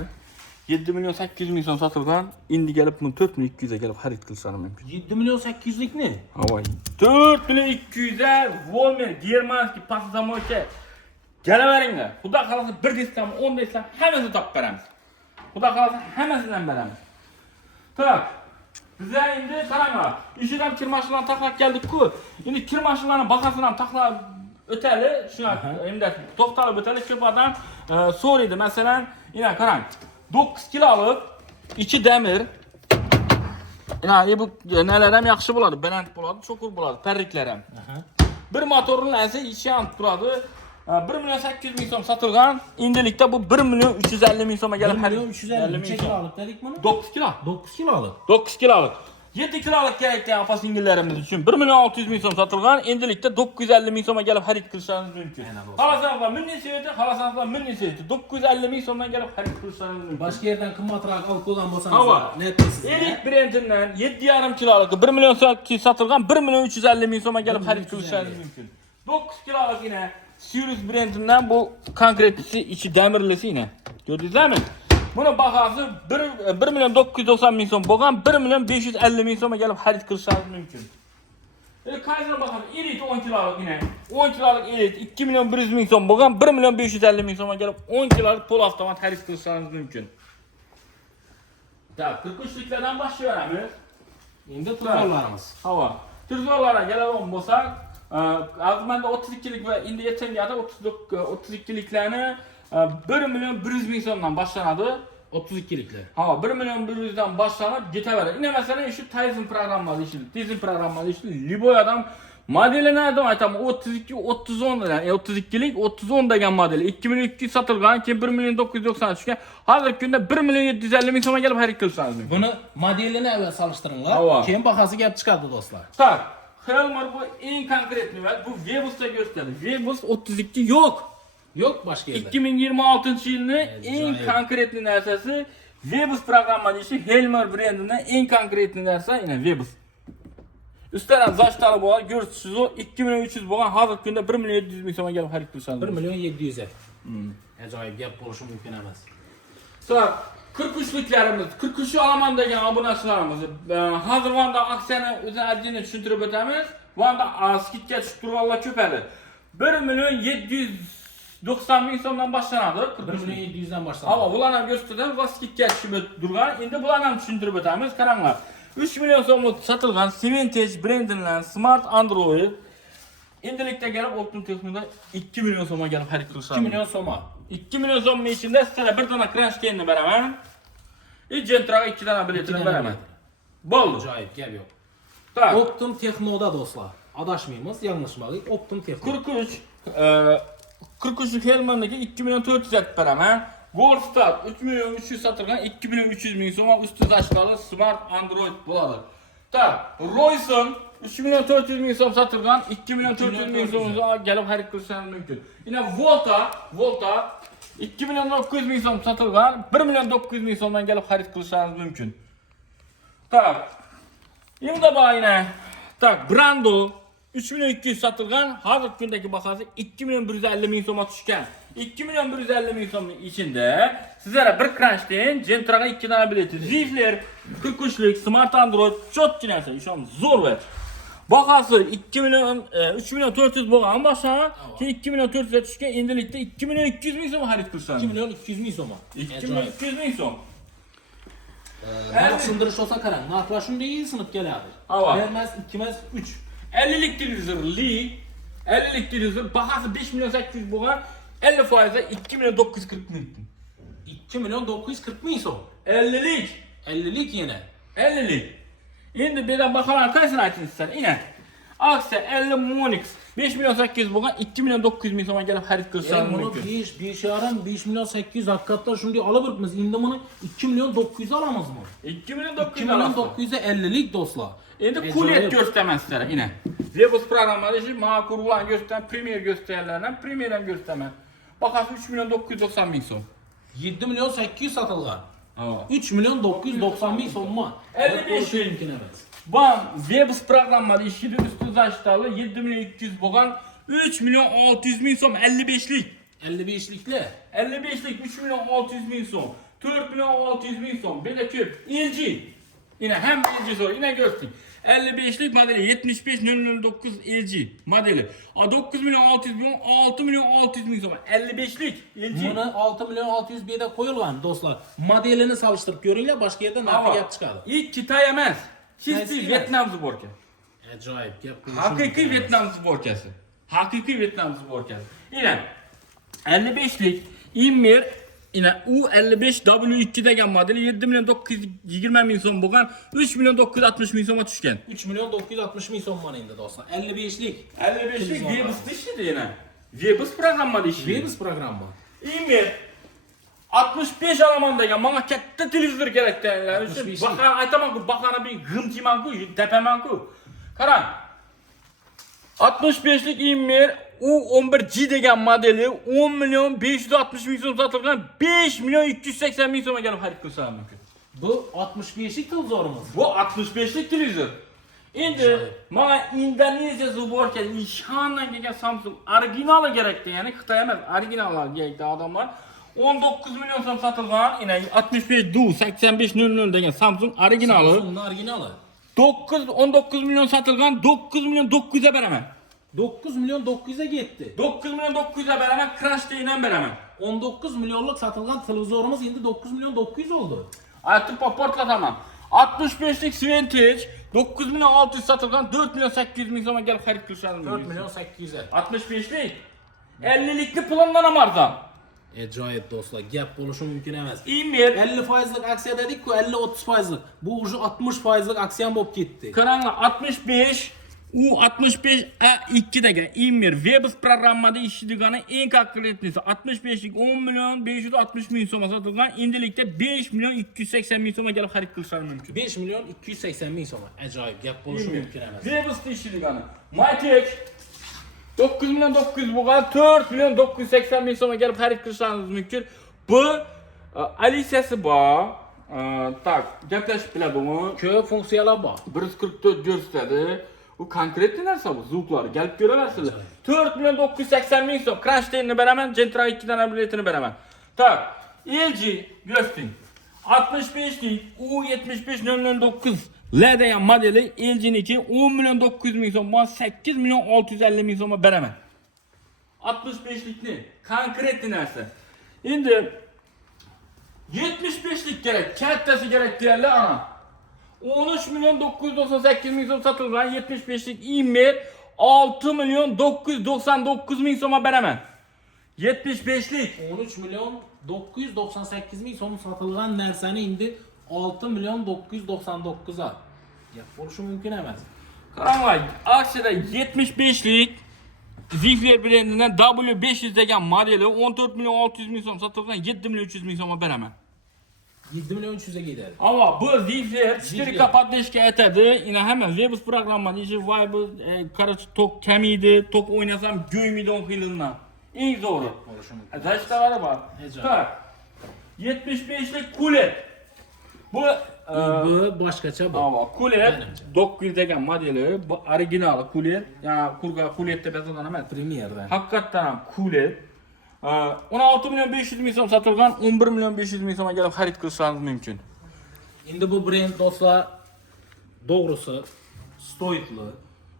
7 milyon 800 ming so'm sotilgan, endi kelib buni 4 milyon 200 ga kelib xarid qilishlari mumkin. 7 milyon 800'lik ne? Havay. 4 milyon 200 ga Volmer Germanski pasazamoycha. Kelaveringlar. Xudo xolasa 1 desam, 10 desam hammasini topib beramiz. Xudo xolasa hammasidan beramiz. Tak. Bizlar endi qaranglar. Ishidan kir mashinalarini taklab keldik-ku. Endi kir mashinalarining bahasini ham taklab o'tali, shuna endi to'xtalib o'tali ko'p odam so'raydi. Masalan, yana qarang. 9 kiloluk, içi demir. Yani bu neler hem yaxshi bo'ladi, baland bo'ladi, cho'qur bo'ladi, parriklar ham. Bir motorning narsa ichi ham turadi. 1 milyon 800 ming so'm sotilgan. Endilikda bu 1 milyon 350 ming so'mga kelib 1 milyon 350 ming kiloluk dedik buni? 9 kilo. 9 kiloluk. 9 kiloluk. 7 kiralık gerekli apa singillerimiz için 1 milyon 600 bin so'm satılgan, endilikde 950 bin so'ma gelip xarid qilishingiz mumkin. Xalasanızlar minnisiyeti, xalasanızlar minnisiyeti 950 bin so'mdan gelip xarid qilishingiz mumkin. Başka yerden kımmatırak alıp koygan Hava. bolsanız net siz. Elit brendinden 7,5 kiralık 1 milyon satılgan 1 milyon 350 bin so'ma gelip xarid qilishingiz mumkin. 9 kiralık yine Sirius brendinden bu konkretisi içi demirlisi yine. Gördünüz mi? Bunun bahası 1 milyon 990 bin so'm bo'lgan, 1 milyon 550 bin so'ma gelip xarid qilishingiz mumkin. Kaysına bakalım, elit 10 kiralık yine. 10 kiralık elit 2 milyon 100 bin so'm bo'lgan, 1 milyon 550 bin so'ma gelip 10 kiralık pol avtomat xarid qilishingiz mumkin. Tak, 43'liklerden başlayalım. Endi tutorlarimiz. Hava. Turzorlara gelelim bo'lsak, azmanda 32'lik ve indi yeten yada 32'liklerini 1 milyon 100 bin so'mdan başlanadı. 32'likler. Ha 1 milyon 100'dan başlanıp gitaverir. Yine mesela şu Tyson programmalı işi, Tyson programmalı işi, Liboy adam modeli nereden aytam 32 30 10 yani 32'lik 30 10 degan modeli 2200 satılgan, ki 1 milyon 990 düşken. Hazır günde 1 milyon 750 bin so'ma gelip xarid qilishingiz mumkin. Bunu modelini evvel salıştırınlar. Hava. Keyin bahası gelip çıkardı dostlar. Tak. Helmer bu en konkret bir bu Webus'ta gösterdi. Webus 32 yok. Yok başka yerde. 2026 yılının en acayip. konkretli nersesi Webus programı işi Helmer brandinden en konkretli nerse yine Webus. Üstelik zaşları boğa görürsüz o 2 milyon 300 boğa hazır günde 1 milyon 700 bin so'ma gelip xarid qilishingiz 1 milyon 700'e. Acayip gap buluşu mümkün emas. Sonra 43'lüklerimiz, 43'ü alaman degan obunachilarimiz hazır vanda aksiyani o'zi adini tushuntirib o'tamiz. Vanda skidga tushib turganlar ko'padi. 1 milyon 790 bin so'mdan başlanadı. 1 milyon 700'den başladı. Ama bularni ham ko'rsatamiz va skidga tushib turgan. Endi bularni ham tushuntirib o'tamiz. Qaranglar. 3 milyon so'mlik sotilgan Simentage brendining Smart Android endilikda gelip Optum Texno'da 2 milyon so'mga gelip xarid qilishingiz 2 milyon soma. 2 milyon so'm içinde sizlere bir tane Crash beraber Gentraga 2 tane biletini beraber. Boldu. Acayip gap yok. Tak. Optum Texno'da dostlar. Adaşmayımız, yanlışmalık. Optum Texno. 43 Helman'daki 2 milyon 400 et beraber. Goldstar 3 milyon 300 satılgan 2 milyon 300 bin so'ma üstü açılalı Smart Android buladı. Tak. Royson 3 milyon 400 bin so'm satılgan 2 milyon 400 bin so'mga gelip xarid qilishingiz mumkin. Yine Volta 2 milyon 900 bin so'm satılgan 1 milyon 900 bin so'mdan gelip xarid qilishingiz mumkin. Tak. Şimdi bak yine. Tak. Brando 3 milyon 200 satılgan hazır gündeki bakası 2 milyon 150 bin so'ma tushgan. 2 milyon 150 bin so'mning içinde sizlere bir Crunch'ten Gentraga 2 tane bileti. Zifler 43'lik Smart Android çok cinayse işam zor ver. Bakası 2 milyon 3 milyon 400 bo'lgan başa ki 2 milyon 400'e tushgan endilikda 2 milyon 200 bin so'm xarid qilsangiz. 2 milyon 200 bin soma. 2 milyon 200 bin so'm. Sındırış olsa karan. Narxlar shunday sınıp geladi. Hava. Vermez, 2 mez, 3. 50'lik televizor Lee 50'lik televizor bahası 5 milyon 800 bo'lgan 50 foizde 2 milyon 940 bin. 2 milyon 940 bin som. 50'lik. 50'lik yine. 50'lik. Şimdi birden bakalım kaçını açtınız sen yine. Akse 50 Monix 5 milyon 800 bo'lgan 2 milyon 900 bin so'ma gelip xarid qilsangiz Bunu mumkin. 5 yaram 5 milyon 800 hakikaten shunday alıp endi bunu 2 milyon 900 alamız mı? 2 milyon 2 900 milyon alasın. 900'e 50'lik dostlar. Endi kuliyet göstermez sizlere yine. Webus programları için makul ulan gösteren, Premier gösterenlerden Premier'den göstermez. Bakası 3 milyon 990 bin so'm. 7 milyon 800 satılgan. Aa. 3 milyon 990 bin somma. 55 bin. mümkün emas. Bam Webus programları işini üstü zaştalı 7 milyon 200 bo'lgan 3 milyon 600 bin so'm 55'lik. 55'likle. 55'lik 3 milyon 600 bin so'm. 4 milyon 600 bin so'm. Bir de köp. LG. Yine hem LG soru yine görsün. 55'lik modeli 75009 LG modeli. 9 milyon 600 bin 6 milyon 600 bin so'm. 55'lik LG. Bunu 6 milyon 600 binde koyulgan dostlar. Modelini salıştırıp görüyle başka yerden narxı gap çıkardı. İlk Kitay emas. Qaysi Çisti emas? Vietnam zborka. Acayip gap. Haqiqiy Vietnam zborkasi. Haqiqiy Vietnam zborkasi. Yine 55'lik Immir yine U55 W2 degan modeli 7 milyon 920 bin so'm bo'lgan 3 milyon 960 bin so'mga tushgan. 3 milyon 960 bin somma endi dostlar. 55'lik. 55'lik Webus işiydi yine. Webus programmalı işi. Webus programı. Immir 65 alaman degan manga katta televizor kerak deganlar uchun 65. baqa aytaman-ku, baqani bir g'imchiman-ku, tepaman-ku. Qarang. 65lik Imer U11G degan modeli 10 milyon 560 ming so'm sotilgan 5 milyon 280 ming so'mga kelib xarid qilsa mumkin. Bu 65'lik televizorumuz. Bu 65'lik televizor. Endi mana Indoneziya zuborka nishondan kelgan Samsung originali kerak degani, Xitoy emas, originallar kerak odamlar. 19 milyon so'm sotilgan, ina 65 Du 8500 degan Samsung originali. Samsung'un originali. 19 milyon sotilgan, 9 milyon 900'e beraman. 9 milyon 900'e gitti. 9 milyon 900'e beraman, Crash deyinən beraman. 19 milyonluk satılgan televizorumuz şimdi 9 milyon 900 oldu. Artık portlataman. 65'lik Sventage 9 milyon 600 satılgan, 4 milyon 800 ming so'mga kelib xarid qilishadi. 4 milyon 800'e. 65'lik 50'likli plandan ham arzon. Acayip dostlar, gap bo'lishi mumkin emas. Imer 50 faizlik aksiya dedik-ku, 50-30 faizlik. Bu уже 60 faizlik aksiyan bo'lib ketdi. Qaranglar 65 U65 A2 degan Imer Webs programmada ishlaydigani eng konkretnisi 65lik 10 milyon 560 ming so'mga sotilgan, endilikda 5 milyon 280 ming so'mga kelib xarid qilishlar mumkin. 5 milyon 280 ming so'm. Acayip gap bo'lishi mumkin emas. Webs'da ishlaydigani Mytek 9 milyon 900 bo'lgan 4 milyon 980 ming so'mga kelib xarid qilishlaringiz mumkin. Bu Alicia'si bor. Tak, gaplashib biladimi? Ko'p funksiyalar bor. 144 ko'rsatadi. Bu konkret narsa bu. Zvuklar gelip göremezsiniz. 4 milyon 980 ming so'm. Crash deyini beraman, Gentra 2 dan biletini beraman. Tak, LG görsün. 65'lik U75009 L degan modeli LG'niki 10 milyon 900 ming so'm, 8 milyon 650 ming so'mga beraman. 65'likni konkret narsa. Endi 75'lik kerak, kattasi kerak deyarlar ana. 13 milyon 998 ming so'm sotilgan 75'lik Imer 6 milyon 999 ming so'mga beraman. 75'lik 13 milyon 998 ming so'm satılgan narsani endi 6 milyon 999'a. Gap bo'lishi mumkin emas. qaranglar, aksiyada 75'lik Zifler brendinden W500 degan modeli 14 milyon 600 ming so'm sotilgan 7 milyon 300 ming so'mga beraman. 7 milyon 300'e gider. Ama bu Zifler 4K patlayışga aytadi. Yine hemen Webs programma deyişi vay bu karıcı tok kemiydi, tok oynasam göymiydi on hilinden. En zoru. Zaçtaları var. Tak. 75'lik kulet. Bu Bu başkaça bu. ama kulet 900 degan modeli, bu orijinal kulet. Yani kurga kulette bezadan emas. Premier'den. Hakikaten ham kulet. 16 milyon 500 ming so'm sotilgan, 11 milyon 500 ming so'mga kelib xarid qilishlaringiz mumkin. Endi bu brend dostlar doğrusu stoytli.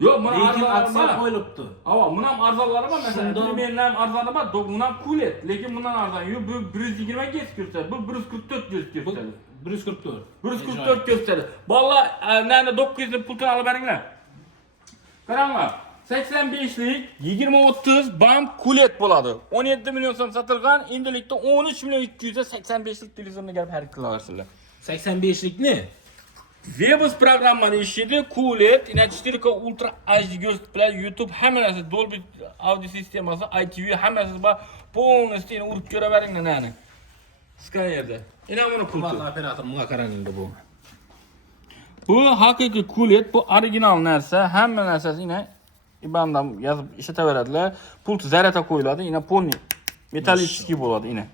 Yo'q, mana Lekin arzonlari aksiya bor. qo'yilibdi. Ama bundan arzonlari bor mesela. Shundan- Premier'dan arzoni bor, bundan kulet. Lekin bundan arzon. Yo'q, bu 120 ga ko'rsatadi, bu 144 ga Bu ko'rsatadi. 144. 144 ko'rsatadi. Vallahi nani 900 ni pultini olib beringlar. Qaranglar. 85'lik 20-30 bam kulet bo'ladi. 17 milyon so'm sotilgan, endilikda 13 milyon 200 ga 85'lik televizorni kelib xarid qila olasizlar. 85'lik ne? Webs programmada ishlaydi, kulet, ina 4K Ultra HD ko'rsatib bilan YouTube hamma narsa Dolby audio sistemasi, ITV hammasi bor. Polностью uni urib ko'raveringlar nani. Skanerda. Ina buni pulti. Vallahi operator bunga qarang endi bu. Bu haqiqiy kulet, bu original narsa, hamma narsasi ina IBAN'dan yozib ishlataveradilar. Pult zaryadga qo'yiladi, ina polni metallический bo'ladi ina.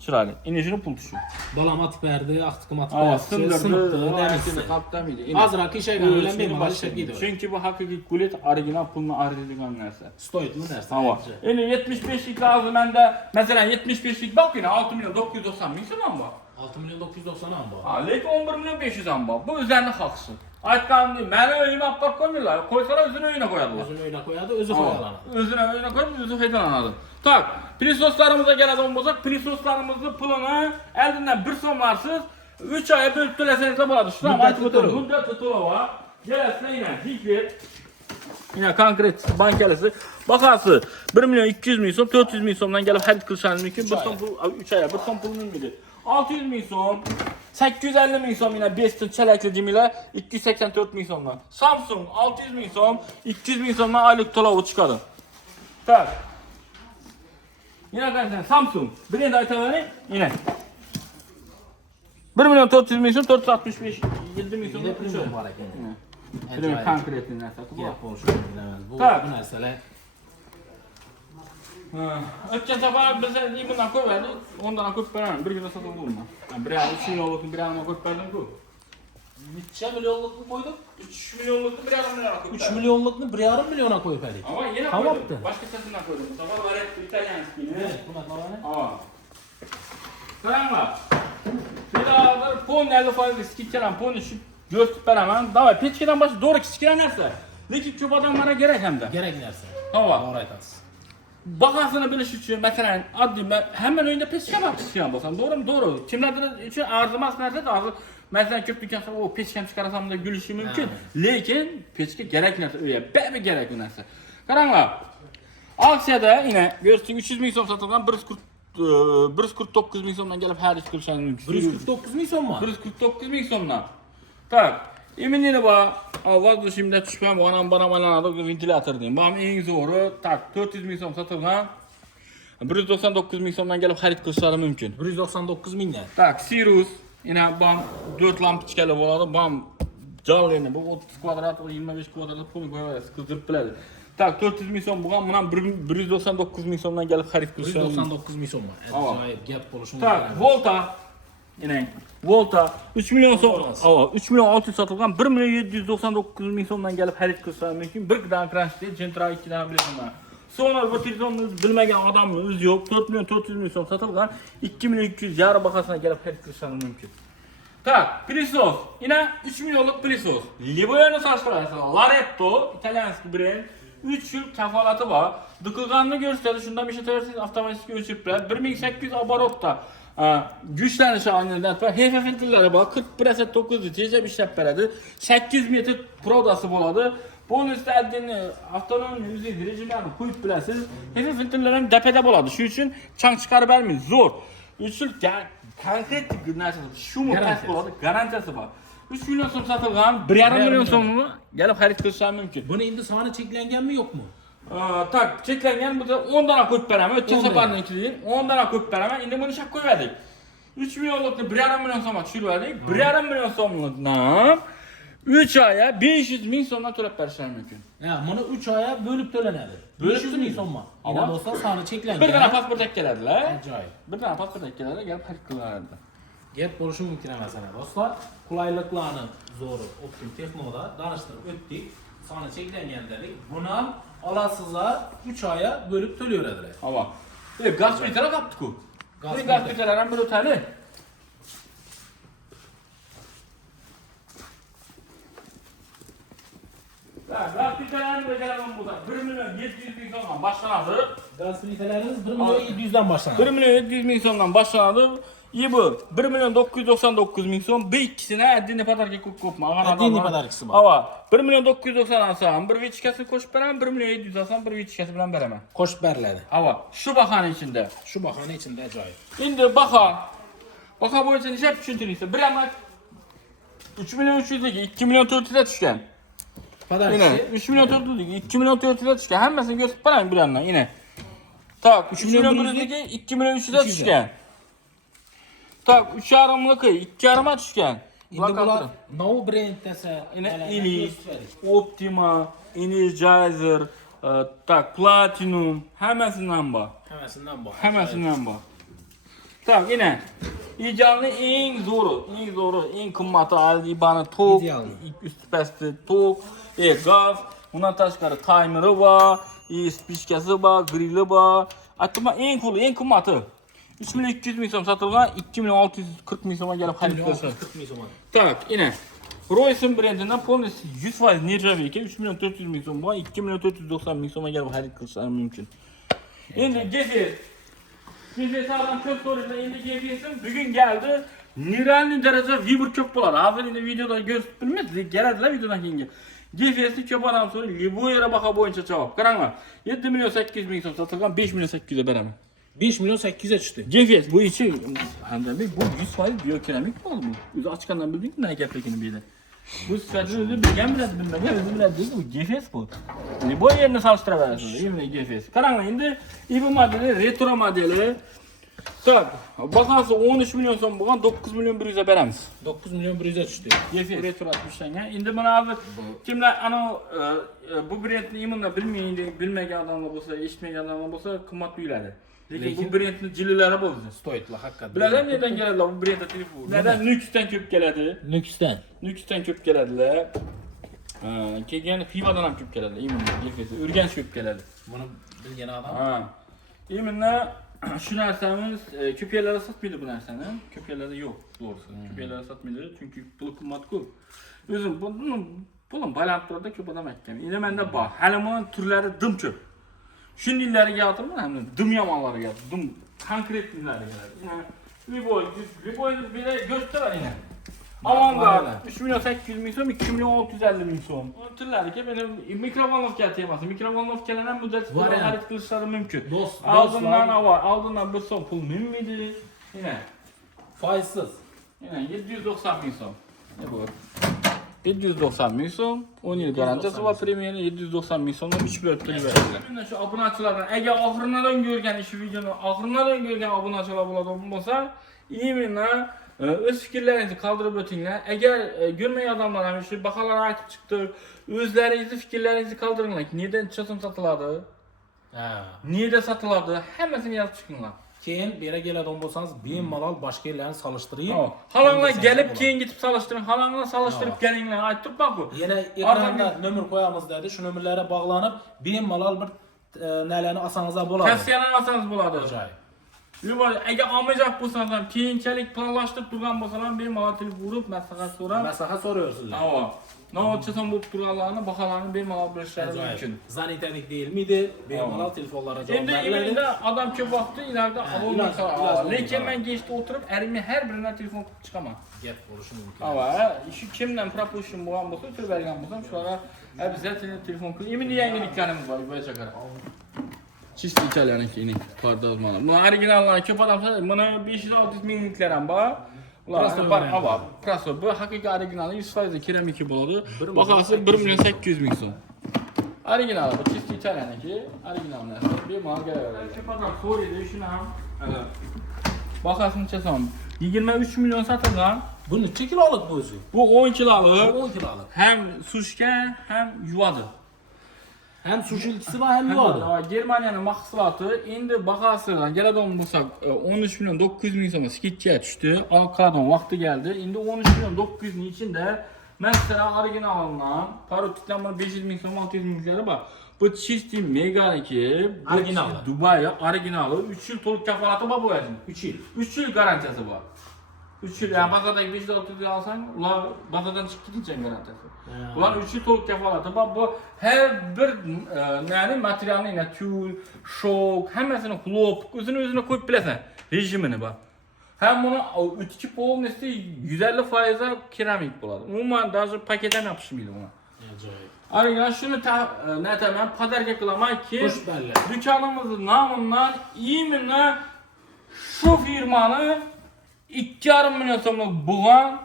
Chiroyli. Ina shuni pulti shu. Balam atıp verdi, aktıkım atıp Ava verdi. Sınıptı, nemisi. qaptamaydi. Azrak işe gelen benim başka gidiyor. Chunki bu haqiqiy kulet original pulni arzigan narsa. Stoytli dersin. Tamam. Endi 75'lik lazım bende. Mesela 75'lik bak yine 6 milyon 990 ming so'm var. 6 milyon 990 am bu. Ha, lekin 11 milyon 500 am var. Bu üzerine haksız. Aytganım, meni uyuma olib borib qo'yinglar. Qo'ysalar o'zini uyuna qo'yadilar. Özünü öyle koyardı, özü koyarlar. O'zini uyuna qo'yib, o'zi foydalanadi. Tak, prisoslarımıza keladigan bo'lsak, prisoslarimizni pulini eldinden 1 so'mlarsiz 3 oy bo'lib to'lasangiz bo'ladi. Shuni aytib o'taman. Muddati to'lova. Kelasizlar yine Zifler. Yine konkret bankalisi. Bakası 1 milyon 200 ming so'm, 400 ming so'mdan kelib xarid qilishingiz mumkin. Bir so'm pul 3 oy, bir so'm pulini miydi? 600 ming so'm, 850 ming so'm yine 5 til chalakli demilar 284 ming so'mdan. Samsung 600 ming so'm, 200 ming so'mdan oylik to'lovi chiqadi. Tak. Yine arkadaşlar Samsung. Brand aytaları yine. 1 milyon 400 milyon 465 7 milyon. Yine premium var ekan. Premium konkretli narsa bu. Gap bo'lishini bilaman. Bu Tak. narsalar O'tgan safar biz bundan ko'p berdik. Ondan ko'p beraman. Bir kunda sotib oldim ben. Bir ay 3 milyonlukni bir aydan ko'p berdim-ku. necha millionlikni qo'ydik? 3 milyonlukni bir aydan ko'p. 3 millionlikni 1,5 milliona qo'yib berdik. Ama yine Tamam koydum. yaptı. Başkasından koydum. Bu sefer var hep İtalyanskini. Evet, buna qaravani. Aa. Karanglar. Bir daha bir pon nerede fazla skitçelen pon şu gösterip beraman. Davay peçkeden başı doğru kichkina narsa. Lekin ko'p odamlarga kerak hamda. Kerak narsa. Hava. To'g'ri aytasiz. Bahasını bilish uchun, masalan, oddiy hamma o'yinda pechka bor chiqqan bo'lsam, to'g'rimi? To'g'ri. Kimlardir uchun arzimas narsa, hozir masalan ko'p do'konlar o pechkani chiqarasam deb gulishi mumkin. Lekin pechka kerak narsa, o'ya ba'bi kerak bu narsa. Qaranglar. Aksiyada yine görürsün 300 ming so'm sotilgan 149 ming so'mdan kelib xarid qilishingiz mumkin. 149 ming so'mmi? 149 ming so'mdan. Tak. Eminini bor. Ovoz dushimda tushgan onam baramanadi ventilyator deyim. Bu eng zo'ri. Tak 400 ming so'm sotilgan 199 ming so'mdan kelib xarid qilishlari mumkin. 199 mingdan. Tak, Sirius yine bam 4 lampochkali bo'ladi. Bam jonli bu 30 kvadrat, 25 kvadrat pul qo'yasiz, qizdirib biladi. Tak 400 ming so'm bo'lgan, bundan 199 ming so'mdan kelib xarid qilishlari mumkin. 199 ming so'mmi? Ajoyib gap bo'lishi mumkin. Tak, Volta yine Volta 3 milyon so'm, 3 milyon 600 sotilgan 1 milyon 799 ming so'mdan kelib xarid qilishlari mumkin. Bir dan krashdi, Gentra 2 dan bilaman. Sonra bu telefonni bilmagan odamni o'zi yo'q. 4 milyon 400 ming so'm sotilgan 2 milyon 200 yarı bahasına kelib xarid qilishlari mumkin. Tak, Prisos. Yine 3 milyonluk Prisos. Liboya'nı saçlarsa Laretto, İtalyanski brand. 3 yıl kafalatı var. Dıkılganını gösterdi. Şundan bir şey tersiniz avtomatik ölçüpler. 1800 abarotta. Güçleniş halinde HF filtreleri var. 40 preset 9 tece bir şey verdi. 8 metre prodası boladı. Bunun üstadını avtonomun yüzey direjimlerini koyup biləsiniz. HF filtrelerin depede boladı. Şu için çan çıkarı vermeyin. Zor. 3 yıl konkret narsa şu mu pes boladı? Garantiyası var. 3 milyon so'm sotilgan 1,5 milyon so'mni kelib xarid qilishlar mumkin. Buni endi soni cheklanganmi yo'qmi? Tak, cheklangan bu 10 dana qo'yib beraman. O'tgan safardan keyin 10 dana qo'yib beraman. Endi buni shaq qo'ydik. 3 millionlikni 1,5 milyon so'mga tushirdik. 1,5 milyon so'mlikdan 3 oyga 500 ming so'mdan to'lab berishlar mumkin. Ha, buni 3 oyga bo'lib to'lanadi. 500 ming so'mmi? Ana do'stlar, soni cheklangan. Bir dana pasport keladilar. Ajoyib. Bir dana pasport keladi, kelib xarid qilinadi. Gap bo'lishi mumkin emas ana do'stlar. Qulayliklarni zo'ri Optim Texnoda danishtirib o'tdik. Soni cheklangan dedik. Buni ham olasizlar 3 oyga bo'lib to'layveradilar. Hava. Gaz plitalar qapti-ku. Gaz Gaz plitalar ham bir o'tadi. Gaz plitalarni bajaraman bo'lsa 1 milyon 700 ming so'mdan boshlanadi. Gaz plitalarimiz 1 milyon 700 dan boshlanadi. 1 milyon 700 ming so'mdan boshlanadi. Bu 1 milyon 999 ming so'm. Bu ikkisini addini padarga ko'p-ko'pmi? Addini padarkisi bor. Hava. 1 milyon 990 alsam, bir vichkasini qo'shib beraman, 1 milyon 700 alsam, bir vichkasi bilan beraman. Qo'shib beriladi. Hava. Shu bahani ichida. Shu bahona ichida ajoyib. Endi baho bo'yicha necha tushuntiringizlar? Bir ham 3 milyon 300 dagi 2 milyon 400 ga tushgan. Padarkisi 3 milyon 400 dagi 2 milyon 400 ga tushgan. Hammasini ko'rsatib beraman bir yandan. Yine. Tak, 3 milyon 100 dagi 2 milyon 300 ga tushgan. Tak, 3,5'lık 2,5'a tushgan. Endi bular no brand desa, Ili, Optima, Energizer, tak, Platinum, hammasidan bor. Hammasidan bor. Hammasidan bor. Tak, yine idealni eng zo'ri, eng qimmati Alibani tok, üstü pasti tok, gaz, undan tashqari timeri bor, spichkasi bor, grilli bor. Aytdim, eng puli, eng qimmati 3 milyon 200 ming so'm sotilgan, 2 milyon 640 ming so'mga kelib xarid qilishadi. 40 ming so'm. Tak, yine Royson brendinden polisi 100% nirjavika 3 milyon 400 ming so'm bor, 2 milyon 490 ming so'mga kelib xarid qilishlar mumkin. Endi GFS adam ko'p so'raydi. Endi GFS'im bugun keldi. Nerealniy darajada vibr ko'p bo'ladi. Hozir endi videoda ko'rsatib bilmaysiz, keladilar videodan keyin. GFS'ni ko'p odam so'raydi. Liboyera baho bo'yicha javob. Qaranglar. 7 milyon 800 ming so'm sotilgan, 5 milyon 800 ga beraman. 5 milyon 800 ga tushdi. GFS bo'yicha hamdamlik bu 100% biokeramik bo'ldi bu. O'zi ochgandan bildingmi nima gapligini bu yerda. Bu sifatini o'zi bilgan biladi, bilmagan o'zi biladi. Bu GFS bu. Bu yerni solishtirib endi GFS. Qaranglar, endi IBO modeli, retro modeli. Tak, bahası 13 milyon so'm bo'lgan, 9 milyon 100 ga beramiz. 9 milyon 100 ga tushdi. GFS retro atmışlangan. Endi buni hozir kimlar ana bu brendni imonda bilmaydi, bilmagan odamlar bo'lsa, eshitmagan odamlar bo'lsa, qimmat tuyuladi. Lekin bu brendning jillilari bo'ldi. Stoytlar haqiqatan. Bilasan nereden keladilar bu brendda telefon? Neden? Nux'tan ko'p keladi. Nux'dan. Nux'tan ko'p keladilar. Keyin Xivadan ham ko'p keladilar. Imonda GFS, Urganch ko'p keladi. Buni bilgan odam. Ha. Imonda shu narsamiz ko'p yerlarda sotmaydi bu narsani. Ko'p yerlarda yo'q, to'g'risi. Ko'p yerlarda sotmaydi, chunki pul qimmat ko'p. O'zim buni pulim baland turadi, ko'p odam aytgan. Endi menda bor. Hali buni turlari dim ko'p. Shundilariga o'tirman, hamda dim yomonlariga, dim konkretlariga. Vivo'ni bir gösterin. Avangard 3 milyon 800 bin so'm, 2 milyon 650 bin so'm. Turlariga benim mikrovolnovka teması. Mikrovolnovkalar ham muddatga xarid qilishlari mumkin. Oldindan bir so'm pul minmidi. Yine Faizsiz. yine 790 bin so'm. Ne bu? 790 bin so'm, 10 yil garantiyasi va premiyani 790 bin so'mdan 3 bölüp veriladi. Mana shu obunachilardan agar oxiridan ko'rgan ish videoni oxiridan ko'rgan obunachilar bo'ladigan bo'lsa, imенно o'z fikrlaringizni qoldirib o'tinglar. Agar ko'rmagan odamlar ham shu baholar aytib chiqdi, o'zlaringizni fikrlaringizni qoldiringlar. Neden cho'sim sotiladi? Neda sotiladi? Hammasini yozib chiqinglar. Keyin bera keladigan bo'lsangiz, bemalol boshqa yerlarni solishtiring. Halanglar kelib keyin gitib solishtiring. Halanglar solishtirib kelinglar. Aytib bak bu. Yana ekranda nomer qo'yamiz dedi. Shu nomerlarga bog'lanib, bemalol bir nalarni olsangiz bo'ladi. Tavsiyalarni olsangiz bo'ladi. Ajoyib. Agar olmayacak bo'lsangiz ham, keyinchalik planlashtirib turgan bo'lsalar, bemalol telefon urib, maslahat so'rab, Maslahat so'raysiz. Navocha so'm bo'lib turganlarni baholarni bemalol berishlari mumkin. Zanitanik deyilmaydi, bemalol telefonlarga javob Endi beriladi. endi odam ko'p vaqtda ileride olmaysa, lekin men kechda o'tirib, erimni har biridan telefon qilib chiqaman. Gap bo'lishi mumkin. Shu kimdan propushim bo'lgan bo'lsa, o'tirib bergan bo'lsam, shularga обязательно telefon qilib. Endi yangiliklarimiz bor, bo'yicha qarab. Чисто italyaniki ining pardozmani. Bu originallar ko'p odam buni 500-600 mingliklar ham bor. Ular bor. Prosto bu haqiqiy original 100% keramika bo'ladi. Bahasi 1 milyon 800 ming so'm. Original bu чисто italyaniki, original narsa. Bemalol gelaveradi. Ko'p odam so'raydi shuni ham. Bahasini necha so'm? 23 milyon sotilgan. Bu necha kilolik bu o'zi? Bu 10 kilolik. 10 kilolik. Hem suşka hem yuvadi. Hem sushilchisi va hem yuvadi. Germaniyaning mahsuloti endi bahasidan keladigan bo'lsak 13 milyon 900 ming so'm skitga tushdi. Alqadon vaqti geldi. Endi 13 milyon 900 ning ichida mesela originalidan parotitdan 500 ming so'm 600 minglar bor. Bu чистый meganiki, original. Dubai originali 3 yil to'liq kafolati bor bu yerda. 3 yil. 3 yil garantiyasi bor. 3 yil, yani bazadagi 500-600 ga olsang, ular bazadan chiqib ketgan garantiyasi. Ular 3 yil to'liq kafolati bor. Bu har bir nani materialni, tul, shok, hammasini xlop, o'zini qo'yib bilasan, rejimini bor. Ham buni o'tki polностью 150% keramik bo'ladi. Umuman даже paket ham yopishmaydi buni. Ajoyib. Original shuni nataman podarka qilamanki, Xushballar. Dükanımızın namından imенно şu firmanı 2,5 milyon so'mlik bo'lgan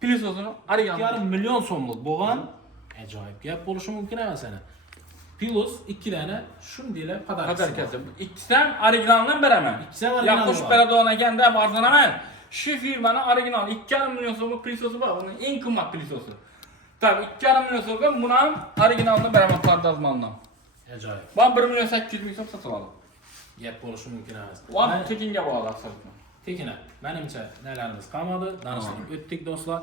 pilososini original. 2,5 milyon so'mlik bo'lgan ajoyib gap bo'lishi mumkin emas ana. Pilos 2 dana shundaylar Podarkasi. İkisidan originaldan beraman. İkisi ham original. Ya qo'shib beradigan ekanda arzanaman. Şu firmanın original 2,5 milyon so'mlik pilososi bor. Uning eng qimmat pilososi. Tabii 2,5 milyon so'mga buni ham originaldan beraman pardozmandan. Ajoyib. Ben 1 milyon 800 ming so'm sotib oldim. Gap bo'lishi mumkin emas. Ular tekinga bog'liq asosan. Tekina, menimcha nalarimiz qolmadi. Danishtirib o'tdik do'stlar.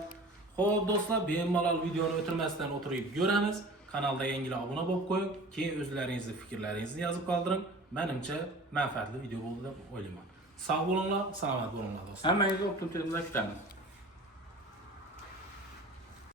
Xo'p do'stlar, bemalol videoni o'tirmasdan o'tirib ko'ramiz. Kanalda yangilar obuna bo'lib qo'ying. Keyin o'zlaringizni fikrlaringizni yozib qoldiring. Menimcha manfaatli video bo'ldi deb o'ylayman. Sog' bo'linglar, salomat bo'linglar do'stlar. Hammangizni o'ptim, kutamiz.